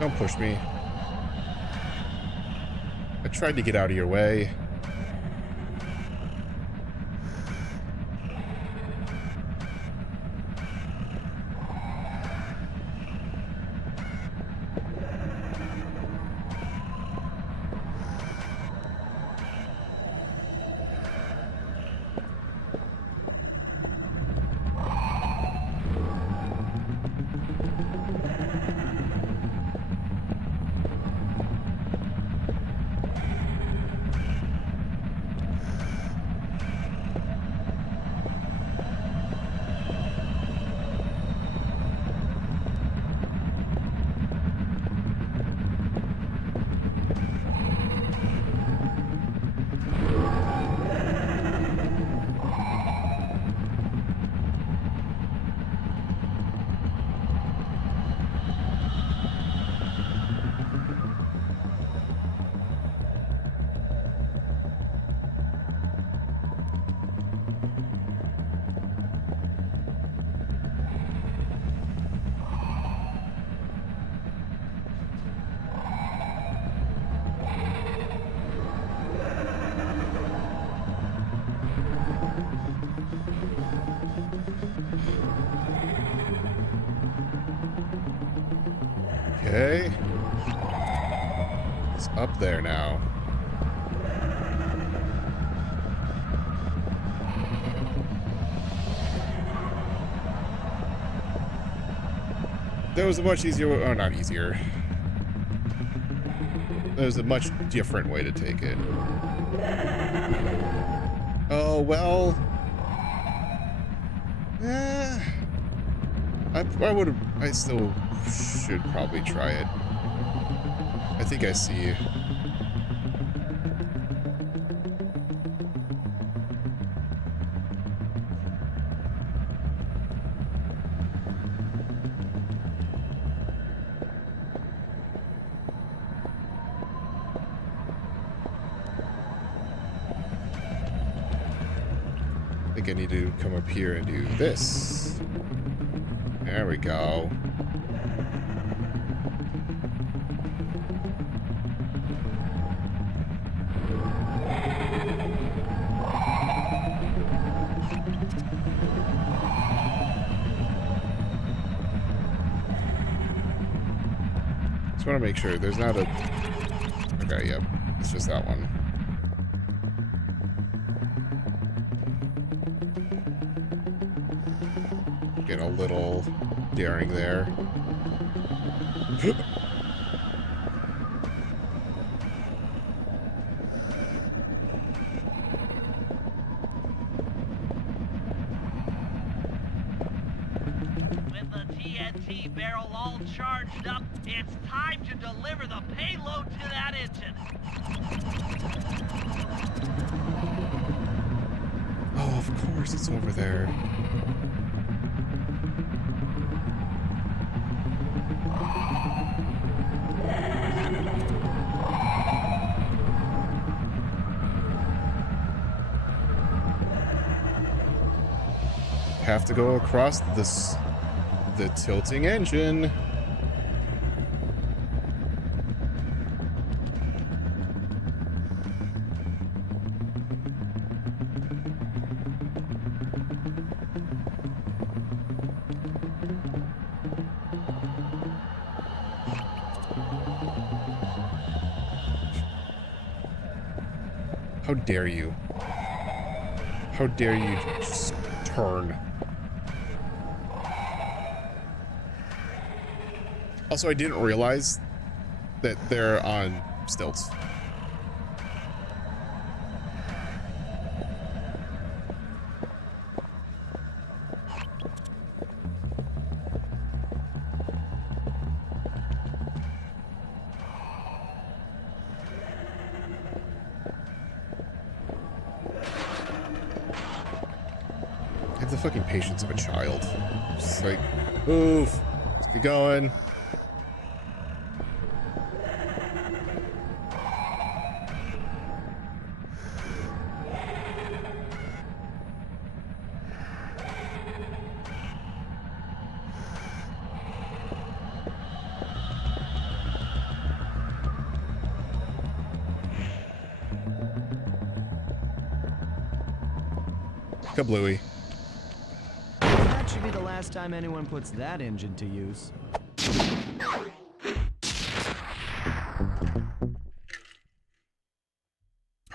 Don't push me. I tried to get out of your way. Okay. It's up there now. There was a much easier way, or not easier. There's a much different way to take it. Oh, well. I still should probably try it. I think I see. I think I need to come up here and do this. There we go. Just want to make sure there's not a... Okay, yep. It's just that one. a little daring there. With the TNT barrel all charged up, it's time to deliver the payload to that engine. Oh, of course it's over there. Have to go across the tilting engine. How dare you? How dare you just turn? Also, I didn't realize that they're on stilts. I have the fucking patience of a child. Just like, move. Let's get going. Kablooey. That should be the last time anyone puts that engine to use.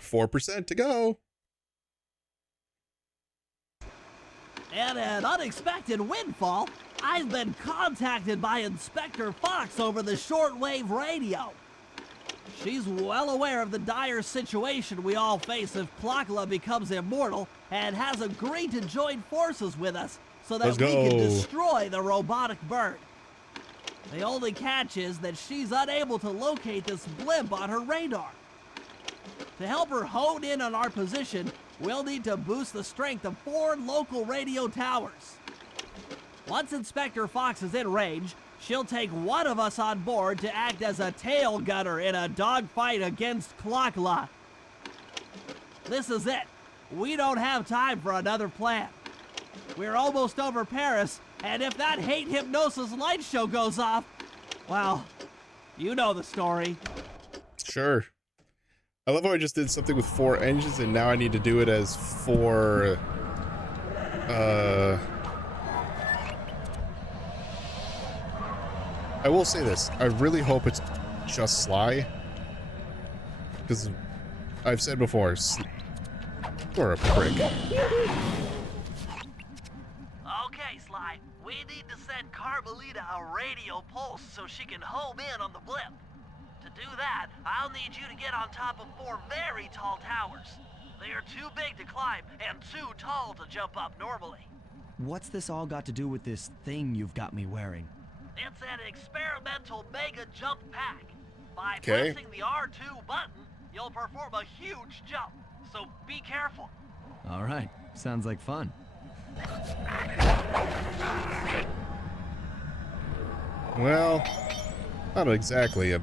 4% to go. And an unexpected windfall, I've been contacted by Inspector Fox over the shortwave radio. She's well aware of the dire situation we all face if Clockwerk becomes immortal and has agreed to join forces with us so that we can destroy the robotic bird. The only catch is that she's unable to locate this blimp on her radar. To help her hone in on our position, we'll need to boost the strength of 4 local radio towers. Once Inspector Fox is in range, she'll take one of us on board to act as a tail gunner in a dogfight against Clockwerk. This is it. We don't have time for another plan. We're almost over Paris, and if that hate hypnosis light show goes off, well, you know the story. Sure. I love how I just did something with 4 engines and now I need to do it as 4 I will say this, I really hope it's just Sly, because I've said before, you're a prick. Okay, Sly, we need to send Carmelita a radio pulse so she can home in on the blimp. To do that, I'll need you to get on top of 4 very tall towers. They are too big to climb and too tall to jump up normally. What's this all got to do with this thing you've got me wearing? It's an experimental mega jump pack. By Okay. pressing the R2 button, you'll perform a huge jump, so be careful. All right, sounds like fun. Well, not exactly a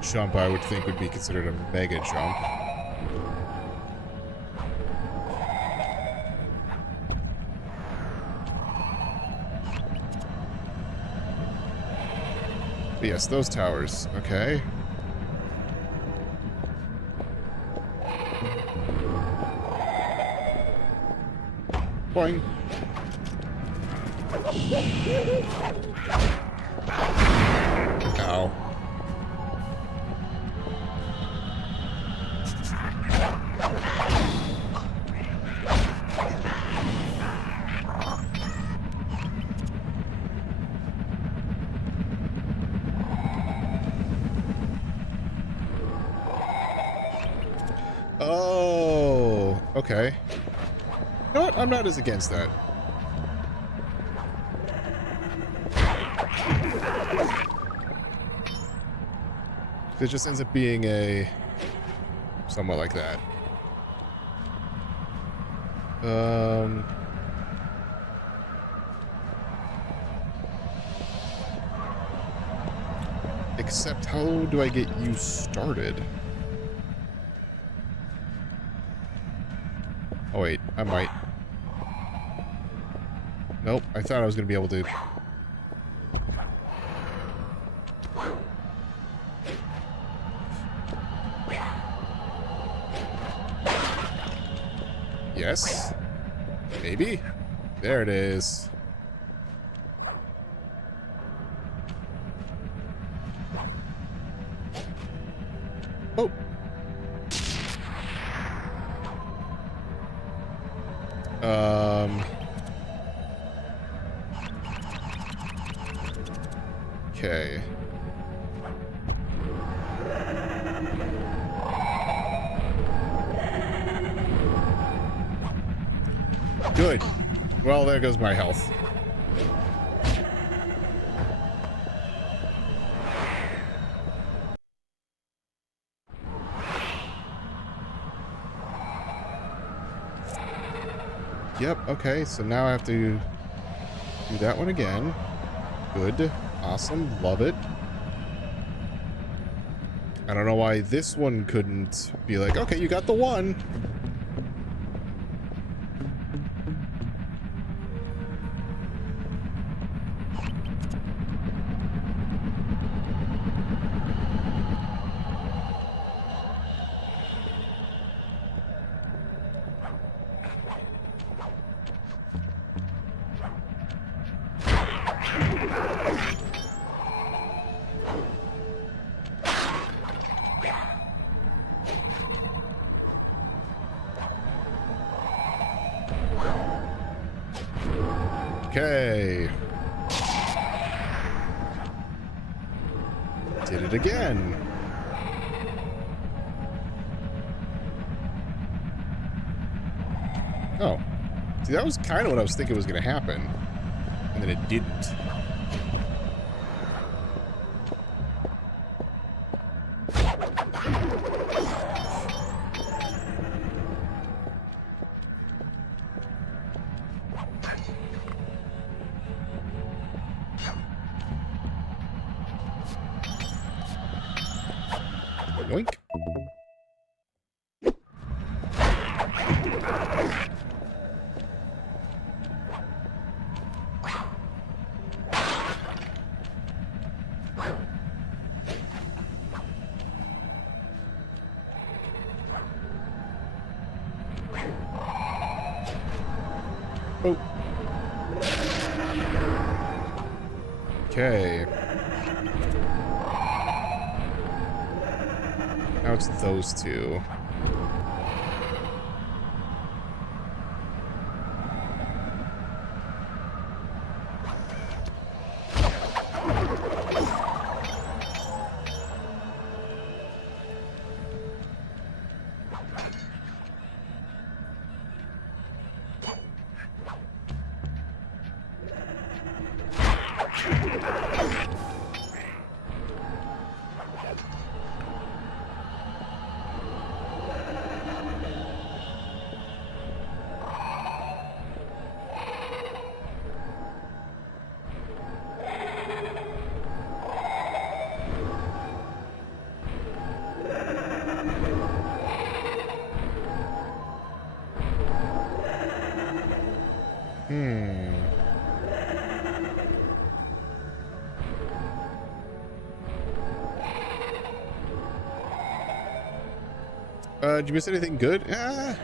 jump I would think would be considered a mega jump. But yes, those towers, okay. Boing. Ow. Oh, okay. You know what? I'm not as against that. It just ends up being a somewhat like that. Except how do I get you started? Oh wait, I might. Nope, I thought I was gonna be able to. Yes. Maybe. There it is. Oh. Okay. Good. Well, there goes my health. Yep, okay, so now I have to do that one again. Good. Awesome. Love it. I don't know why this one couldn't be like, okay, you got the one. Okay. Did it again. Oh. See, that was kind of what I was thinking was going to happen. And then it didn't. Yoink. Oh. Okay. Now it's those two. Did you miss anything good? I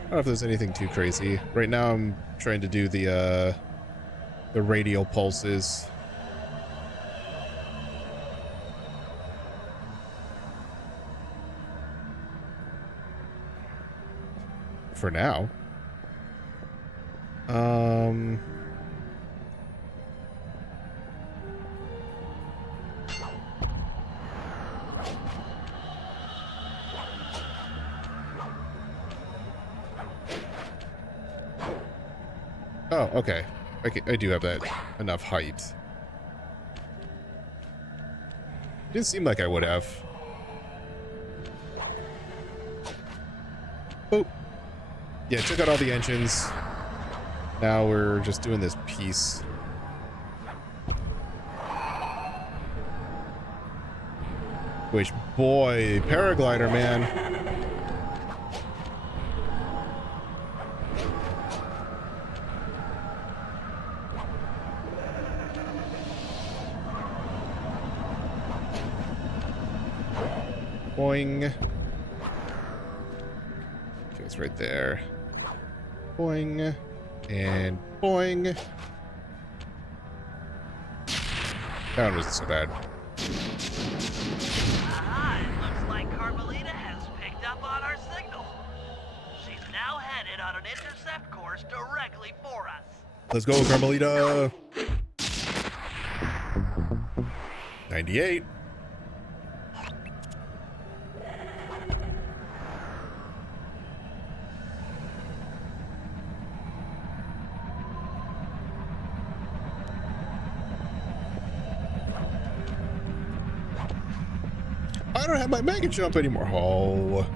don't know if there's anything too crazy. Right now I'm trying to do the radial pulses. For now. Oh, okay. I do have that enough height. Didn't seem like I would have. Oh. Yeah, took out all the engines. Now we're just doing this piece. Which, boy, paraglider, man. Boing. Okay, it's right there. Boing. And boing. That one wasn't so bad. Aha, it looks like Carmelita has picked up on our signal. She's now headed on an intercept course directly for us. Let's go, Carmelita. 98. I don't have my mega jump anymore. Oh.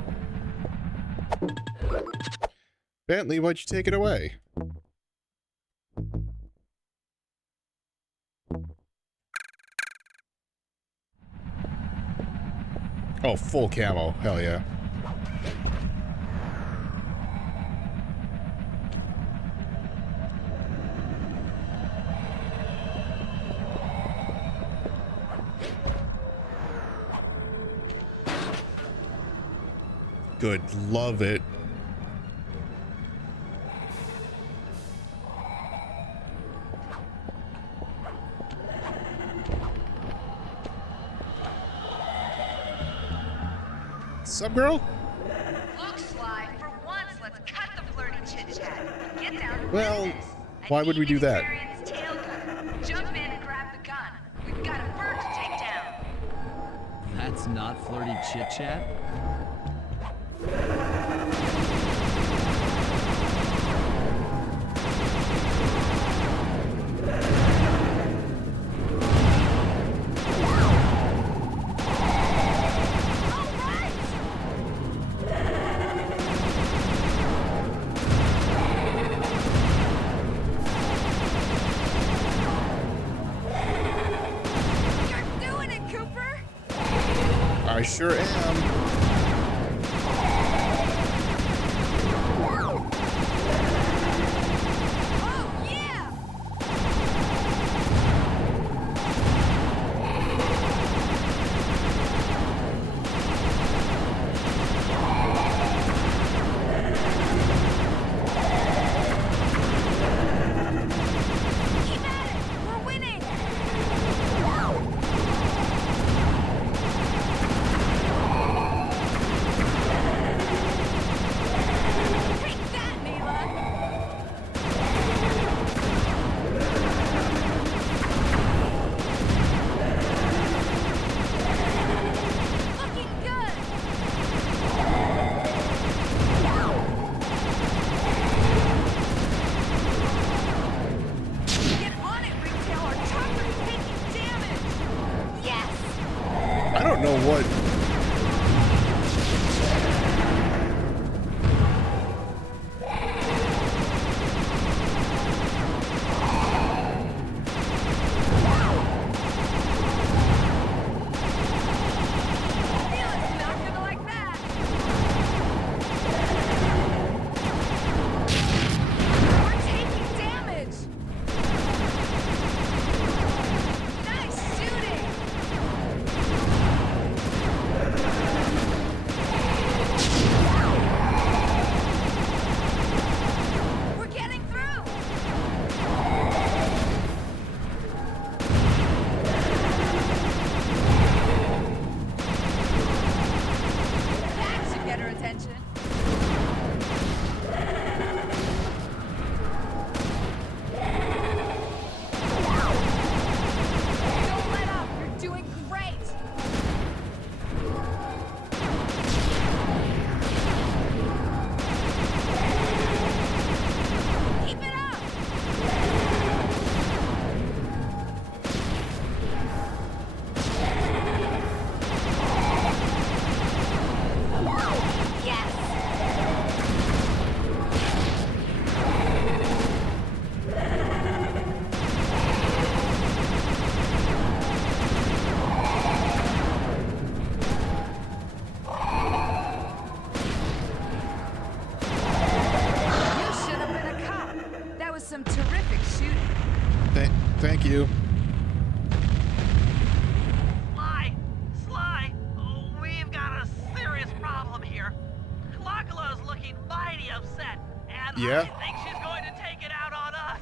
Bentley, why'd you take it away? Oh, full camo. Hell yeah. Good. Love it. Sup, girl? Look, Sly, for once, let's cut the flirty chit-chat. Get down to Well, business. why would we do that? Experienced tail gunner. Jump in and grab the gun. We've got a bird to take down. That's not flirty chit-chat? You're doing it, Cooper! I sure am. Oh, yeah! Keep at it! We're winning! Take that, Mila! Looking good! Get on it, Ringtail! Our chopper's taking damage! Yes! I don't know what. Mila's not gonna like that! We're taking damage! Nice shooting! you. Sly, oh, we've got a serious problem here. Clockwerk's looking mighty upset, and Yeah? I think she's going to take it out on us.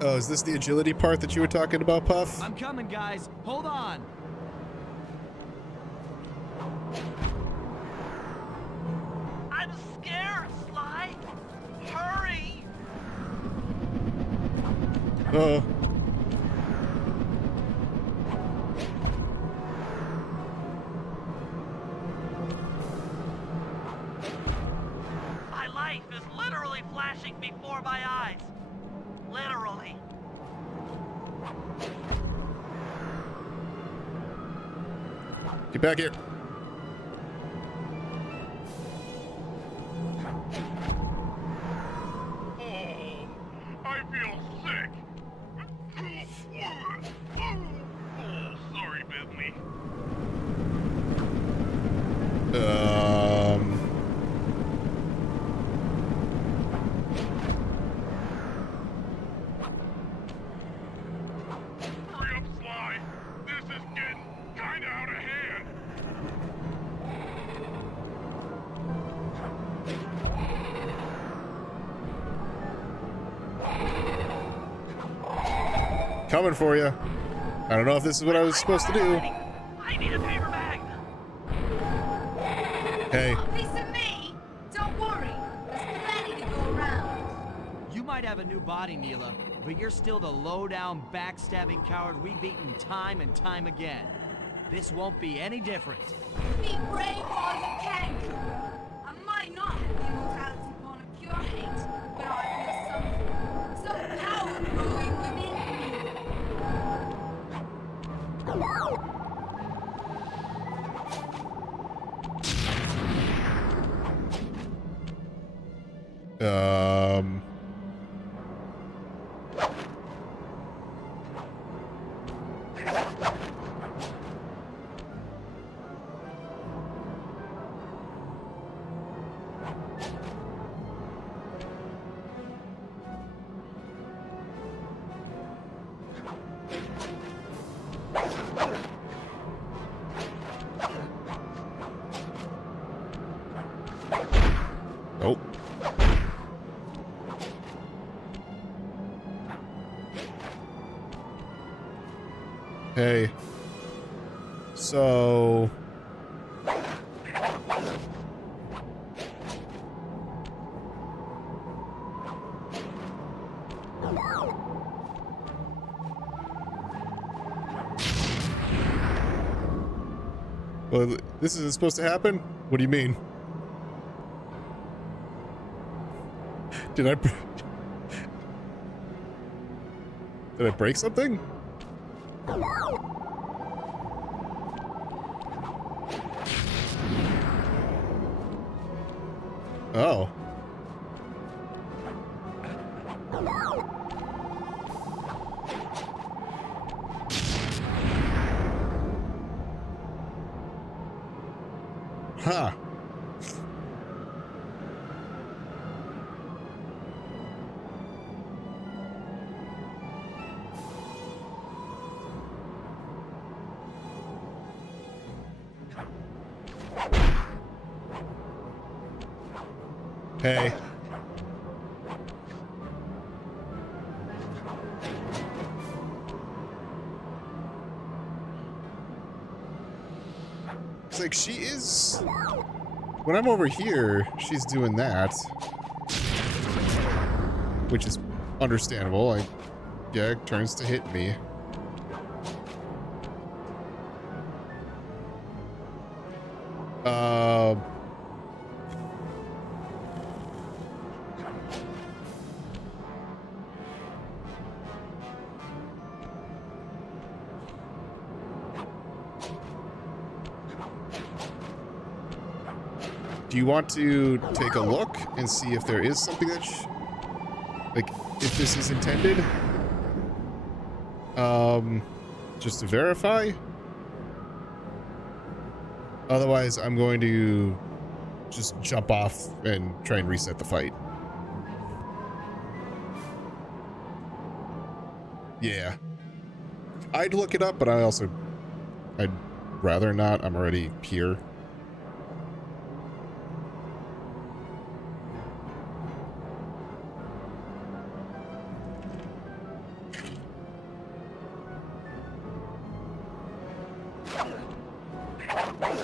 Oh, is this the agility part that you were talking about, Puff? I'm coming, guys. Hold on. I'm scared, Sly. Hurry. Oh. My life is literally flashing before my eyes. Literally. Get back here. Oh, I feel sick. Oh, sorry, Bentley. Hurry up, Sly. This is getting kinda out of hand. Coming for you. I don't know if this is what I was supposed to do. I need a paper bag. Hey. Piece of me. Don't worry. There's plenty to go around. You might have a new body, Neela, but you're still the low-down, backstabbing coward we've beaten time and time again. This won't be any different. Be brave all you can, Cooper. I might not have the immortality born of pure hate, but I feel something so power-growing within me. Oh. Hey. So... Well, this isn't supposed to happen? What do you mean? Did I break something? Oh. Huh. Hey. It's like she is... When I'm over here, she's doing that. Which is understandable. Like, yeah, it turns to hit me. Do you want to take a look and see if there is something that, like, if this is intended? Just to verify? Otherwise, I'm going to just jump off and try and reset the fight. Yeah. I'd look it up, but I'd rather not. I'm already here.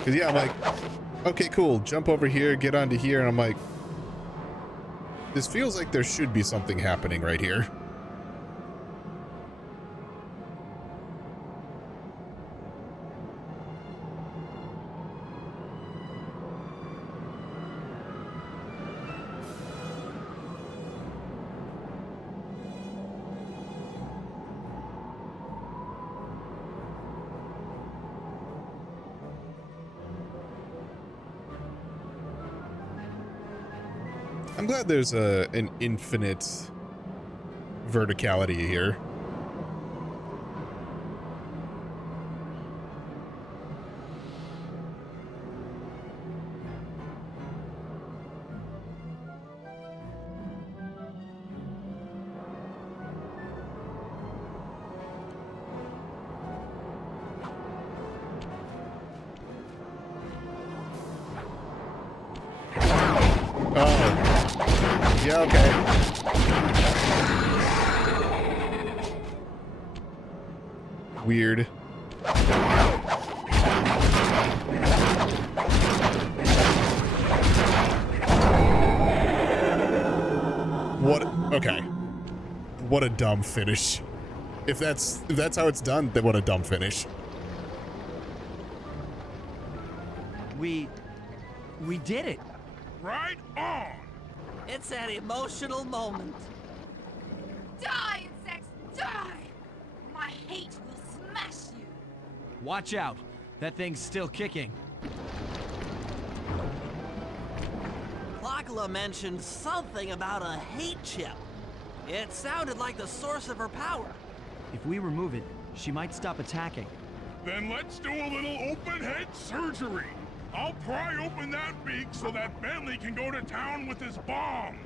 Cause yeah, I'm like, okay, cool. Jump over here, get onto here. And I'm like, this feels like there should be something happening right here. I'm glad there's an infinite verticality here. Yeah, okay. Weird. What? Okay. What a dumb finish. If that's how it's done, then what a dumb finish. We did it. Right on! It's an emotional moment. Die, insects, die! My hate will smash you. Watch out. That thing's still kicking. Clockwerk mentioned something about a hate chip. It sounded like the source of her power. If we remove it, she might stop attacking. Then let's do a little open head surgery. I'll pry open that beak so that Bentley can go to town with his bombs.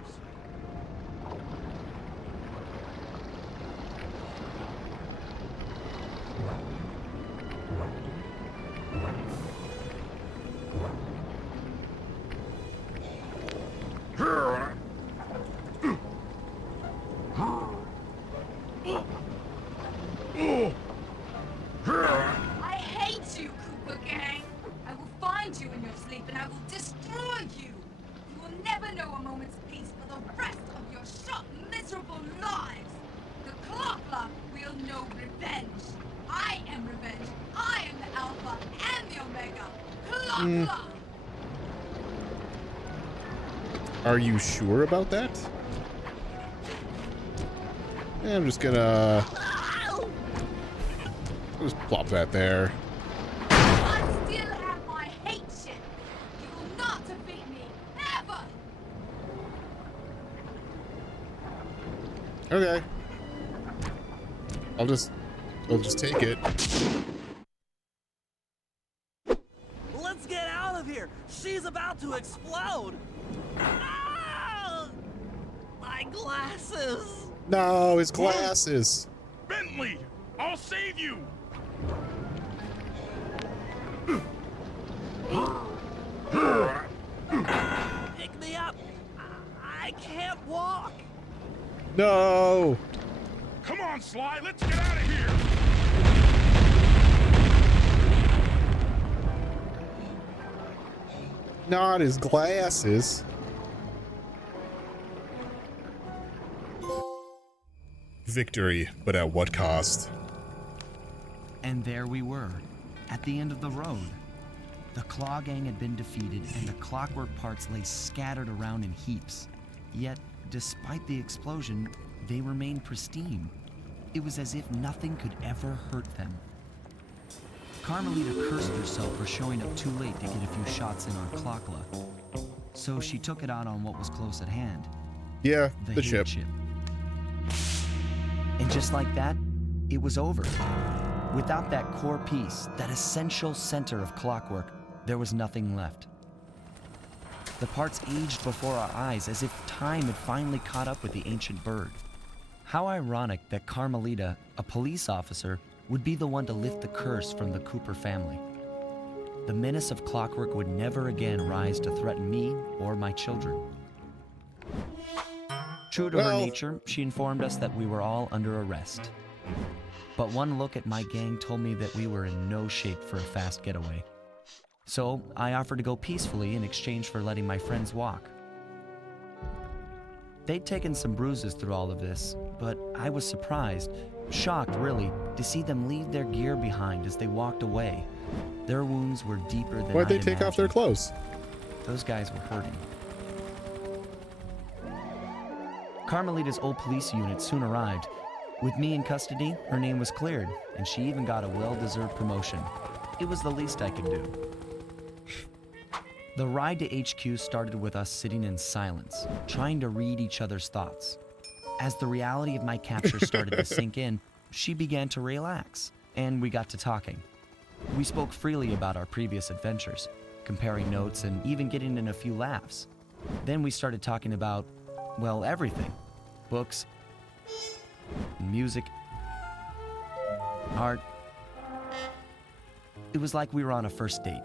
I hate you, Cooper Gang. I will find you in your sleep and I will destroy you. You will never know a moment's peace for the rest of your short, miserable lives. The Clockwerk will know revenge. I am revenge. I am the Alpha and the Omega. Clockwerk! Are you sure about that? Yeah, I'm just gonna just plop that there. I still have my hate shit. You will not defeat me, ever! Okay. I'll just take it. Let's get out of here. She's about to explode. Ah! My glasses. No, his glasses. Bentley, I'll save you. Pick me up. I can't walk. No. Come on, Sly, let's get out of here. Not his glasses. Victory, but at what cost? And there we were, at the end of the road. The Claw Gang had been defeated, and the Clockwerk parts lay scattered around in heaps. Yet, despite the explosion, they remained pristine. It was as if nothing could ever hurt them. Carmelita cursed herself for showing up too late to get a few shots in on Clockwerk. So she took it out on what was close at hand. Yeah, the hate chip. And just like that, it was over. Without that core piece, that essential center of Clockwerk, there was nothing left. The parts aged before our eyes as if time had finally caught up with the ancient bird. How ironic that Carmelita, a police officer, would be the one to lift the curse from the Cooper family. The menace of Clockwerk would never again rise to threaten me or my children. True to her nature, she informed us that we were all under arrest. But one look at my gang told me that we were in no shape for a fast getaway. So I offered to go peacefully in exchange for letting my friends walk. They'd taken some bruises through all of this, but I was surprised, shocked really, to see them leave their gear behind as they walked away. Their wounds were deeper than Why'd they I'd take off their imagined. clothes? Those guys were hurting. Carmelita's old police unit soon arrived. With me in custody, her name was cleared, and she even got a well-deserved promotion. It was the least I could do. The ride to HQ started with us sitting in silence, trying to read each other's thoughts. As the reality of my capture started to sink in, she began to relax, and we got to talking. We spoke freely about our previous adventures, comparing notes and even getting in a few laughs. Then we started talking about, well, everything. Books, music, art. It was like we were on a first date.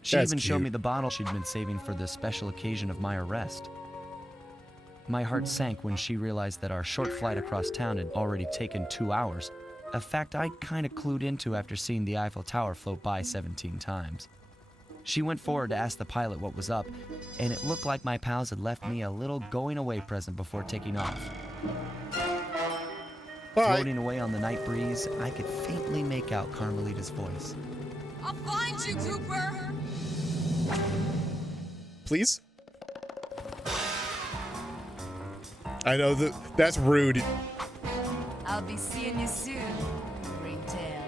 She That's even showed cute. me the bottle she'd been saving for the special occasion of my arrest. My heart sank when she realized that our short flight across town had already taken 2 hours, a fact I'd kind of clued into after seeing the Eiffel Tower float by 17 times. She went forward to ask the pilot what was up, and it looked like my pals had left me a little going-away present before taking off. Bye. Floating away on the night breeze, I could faintly make out Carmelita's voice. I'll find you, Cooper! Please? I know that's rude. I'll be seeing you soon, Ringtail.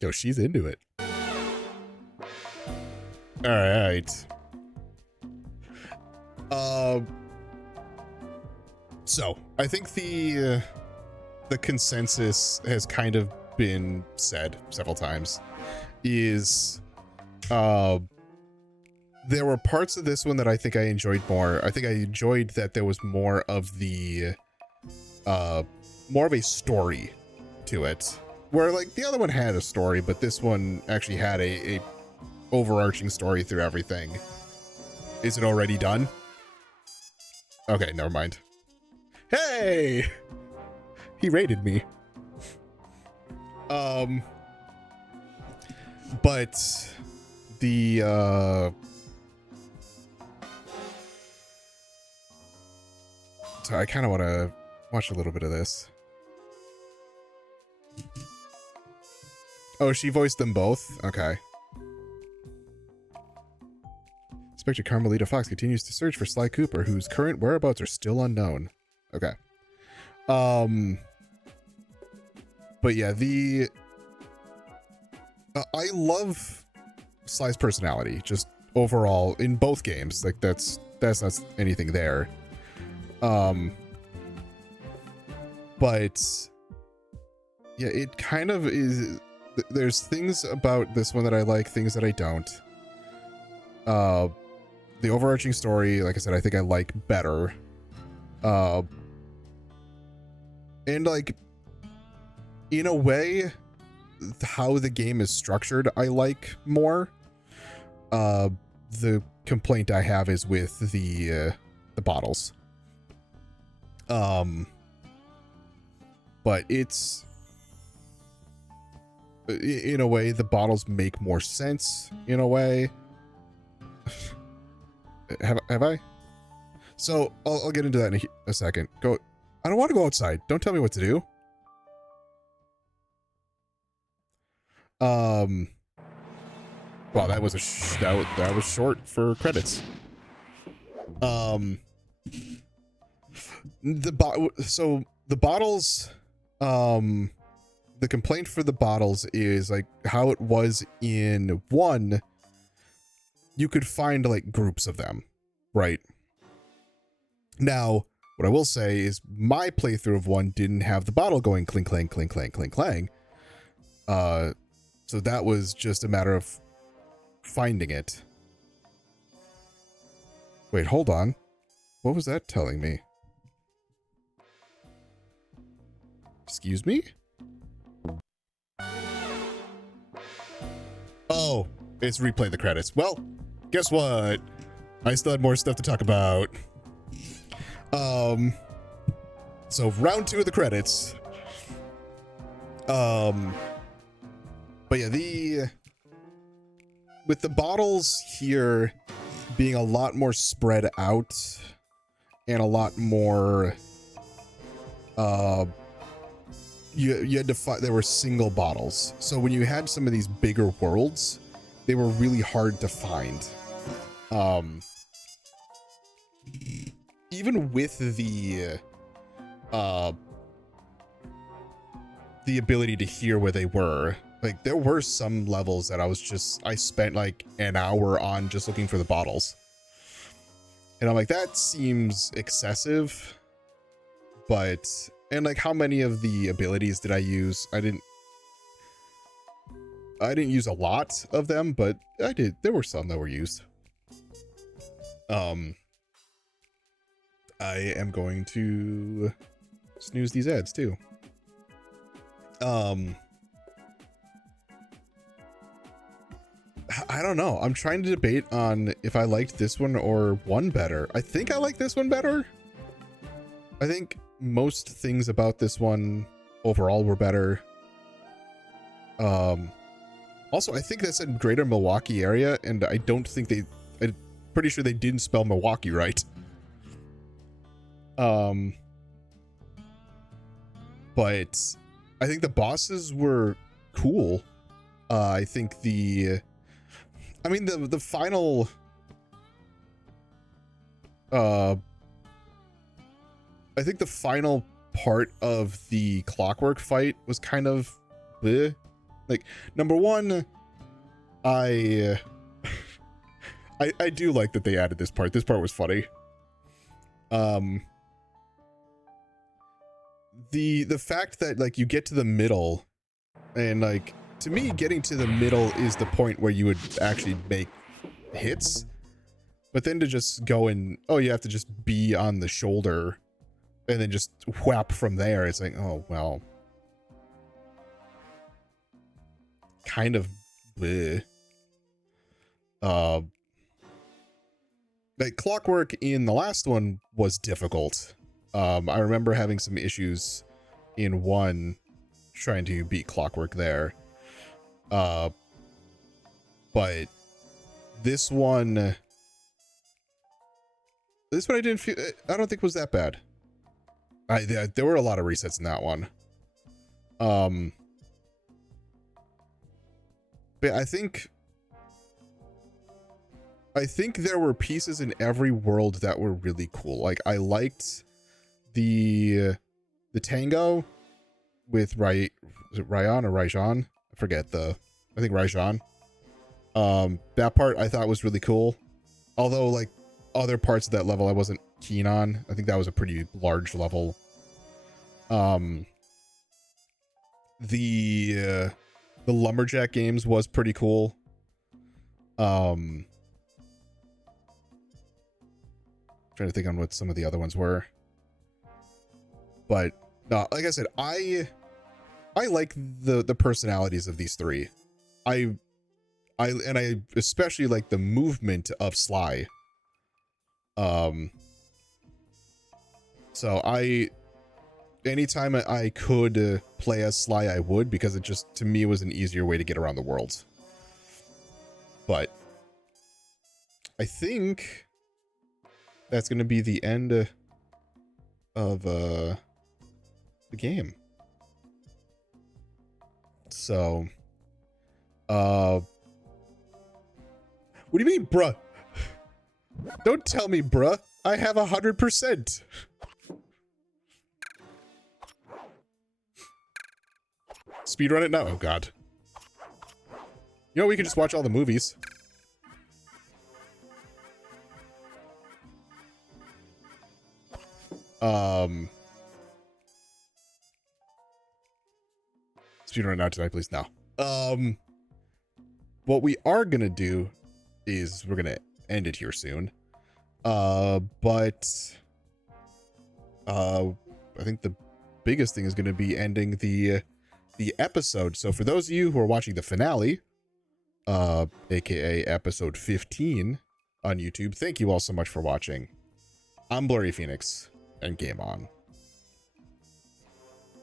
Yo, she's into it. All right. So I think the consensus has kind of been said several times. Is there were parts of this one that I think I enjoyed more. I think I enjoyed that there was more of the more of a story to it, where like the other one had a story, but this one actually had a overarching story through everything. Is it already done? Okay, never mind. Hey, he raided me. But the so I kind of want to watch a little bit of this. Oh, she voiced them both? Okay. Inspector Carmelita Fox continues to search for Sly Cooper, whose current whereabouts are still unknown. Okay. But yeah, I love Sly's personality, just overall in both games. Like that's not anything there. But yeah, it kind of is. There's things about this one that I like, things that I don't. The overarching story, like I said, I think I like better. And like, in a way, how the game is structured, I like more. The complaint I have is with the bottles. But it's, in a way, the bottles make more sense in a way. Have I? So I'll get into that in a second. Go. I don't want to go outside. Don't tell me what to do. Wow, that was that was short for credits. So the bottles, the complaint for the bottles is like how it was in 1. You could find like groups of them, right? Now What I will say is my playthrough of 1 didn't have the bottle going clink, clang, clink, clang, clink, clang. So that was just a matter of finding it. Wait, hold on. What was that telling me? Excuse me? Oh, it's replaying the credits. Well, guess what? I still had more stuff to talk about. So round 2 of the credits. But yeah, with the bottles here being a lot more spread out and a lot more, you had to find, there were single bottles. So when you had some of these bigger worlds, they were really hard to find. Even with the ability to hear where they were, like there were some levels that I spent like an hour on just looking for the bottles. And I'm like, that seems excessive, but, and like how many of the abilities did I use? I didn't use a lot of them, but I did. There were some that were used. I am going to snooze these ads too. I don't know. I'm trying to debate on if I liked this one or 1 better. I think I like this one better. I think most things about this one overall were better. Also, I think that's in Greater Milwaukee area, and I don't think I'm pretty sure they didn't spell Milwaukee right. But I think the bosses were cool. I think the final I think the final part of the Clockwerk fight was kind of bleh. Like, number 1, I do like that they added this part. This part was funny. The fact that like you get to the middle, and like to me getting to the middle is the point where you would actually make hits, but then to just go and, oh, you have to just be on the shoulder and then just whap from there, it's like, oh well, kind of bleh. Like Clockwerk in the last one was difficult. I remember having some issues in 1 trying to beat Clockwerk there. But this one I didn't feel, I don't think was that bad. There were a lot of resets in that one. But I think there were pieces in every world that were really cool. Like I liked the tango with Ryan or Rajan. I forget I think Rajan. That part I thought was really cool. Although like other parts of that level I wasn't keen on. I think that was a pretty large level. The lumberjack games was pretty cool. Trying to think on what some of the other ones were. But no, like I said, I like the personalities of these 3. I especially like the movement of Sly. So anytime I could play as Sly, I would, because it just, to me, was an easier way to get around the world. But I think that's going to be the end of the game. So, what do you mean, bruh? Don't tell me, bruh. I have 100%. Speedrun it now? Oh, God. You know, we can just watch all the movies. Speedrun out tonight, please. No. What we are gonna do is we're gonna end it here soon. But I think the biggest thing is gonna be ending the episode. So for those of you who are watching the finale, aka episode 15 on YouTube, thank you all so much for watching. I'm Blurry Phoenix, and game on.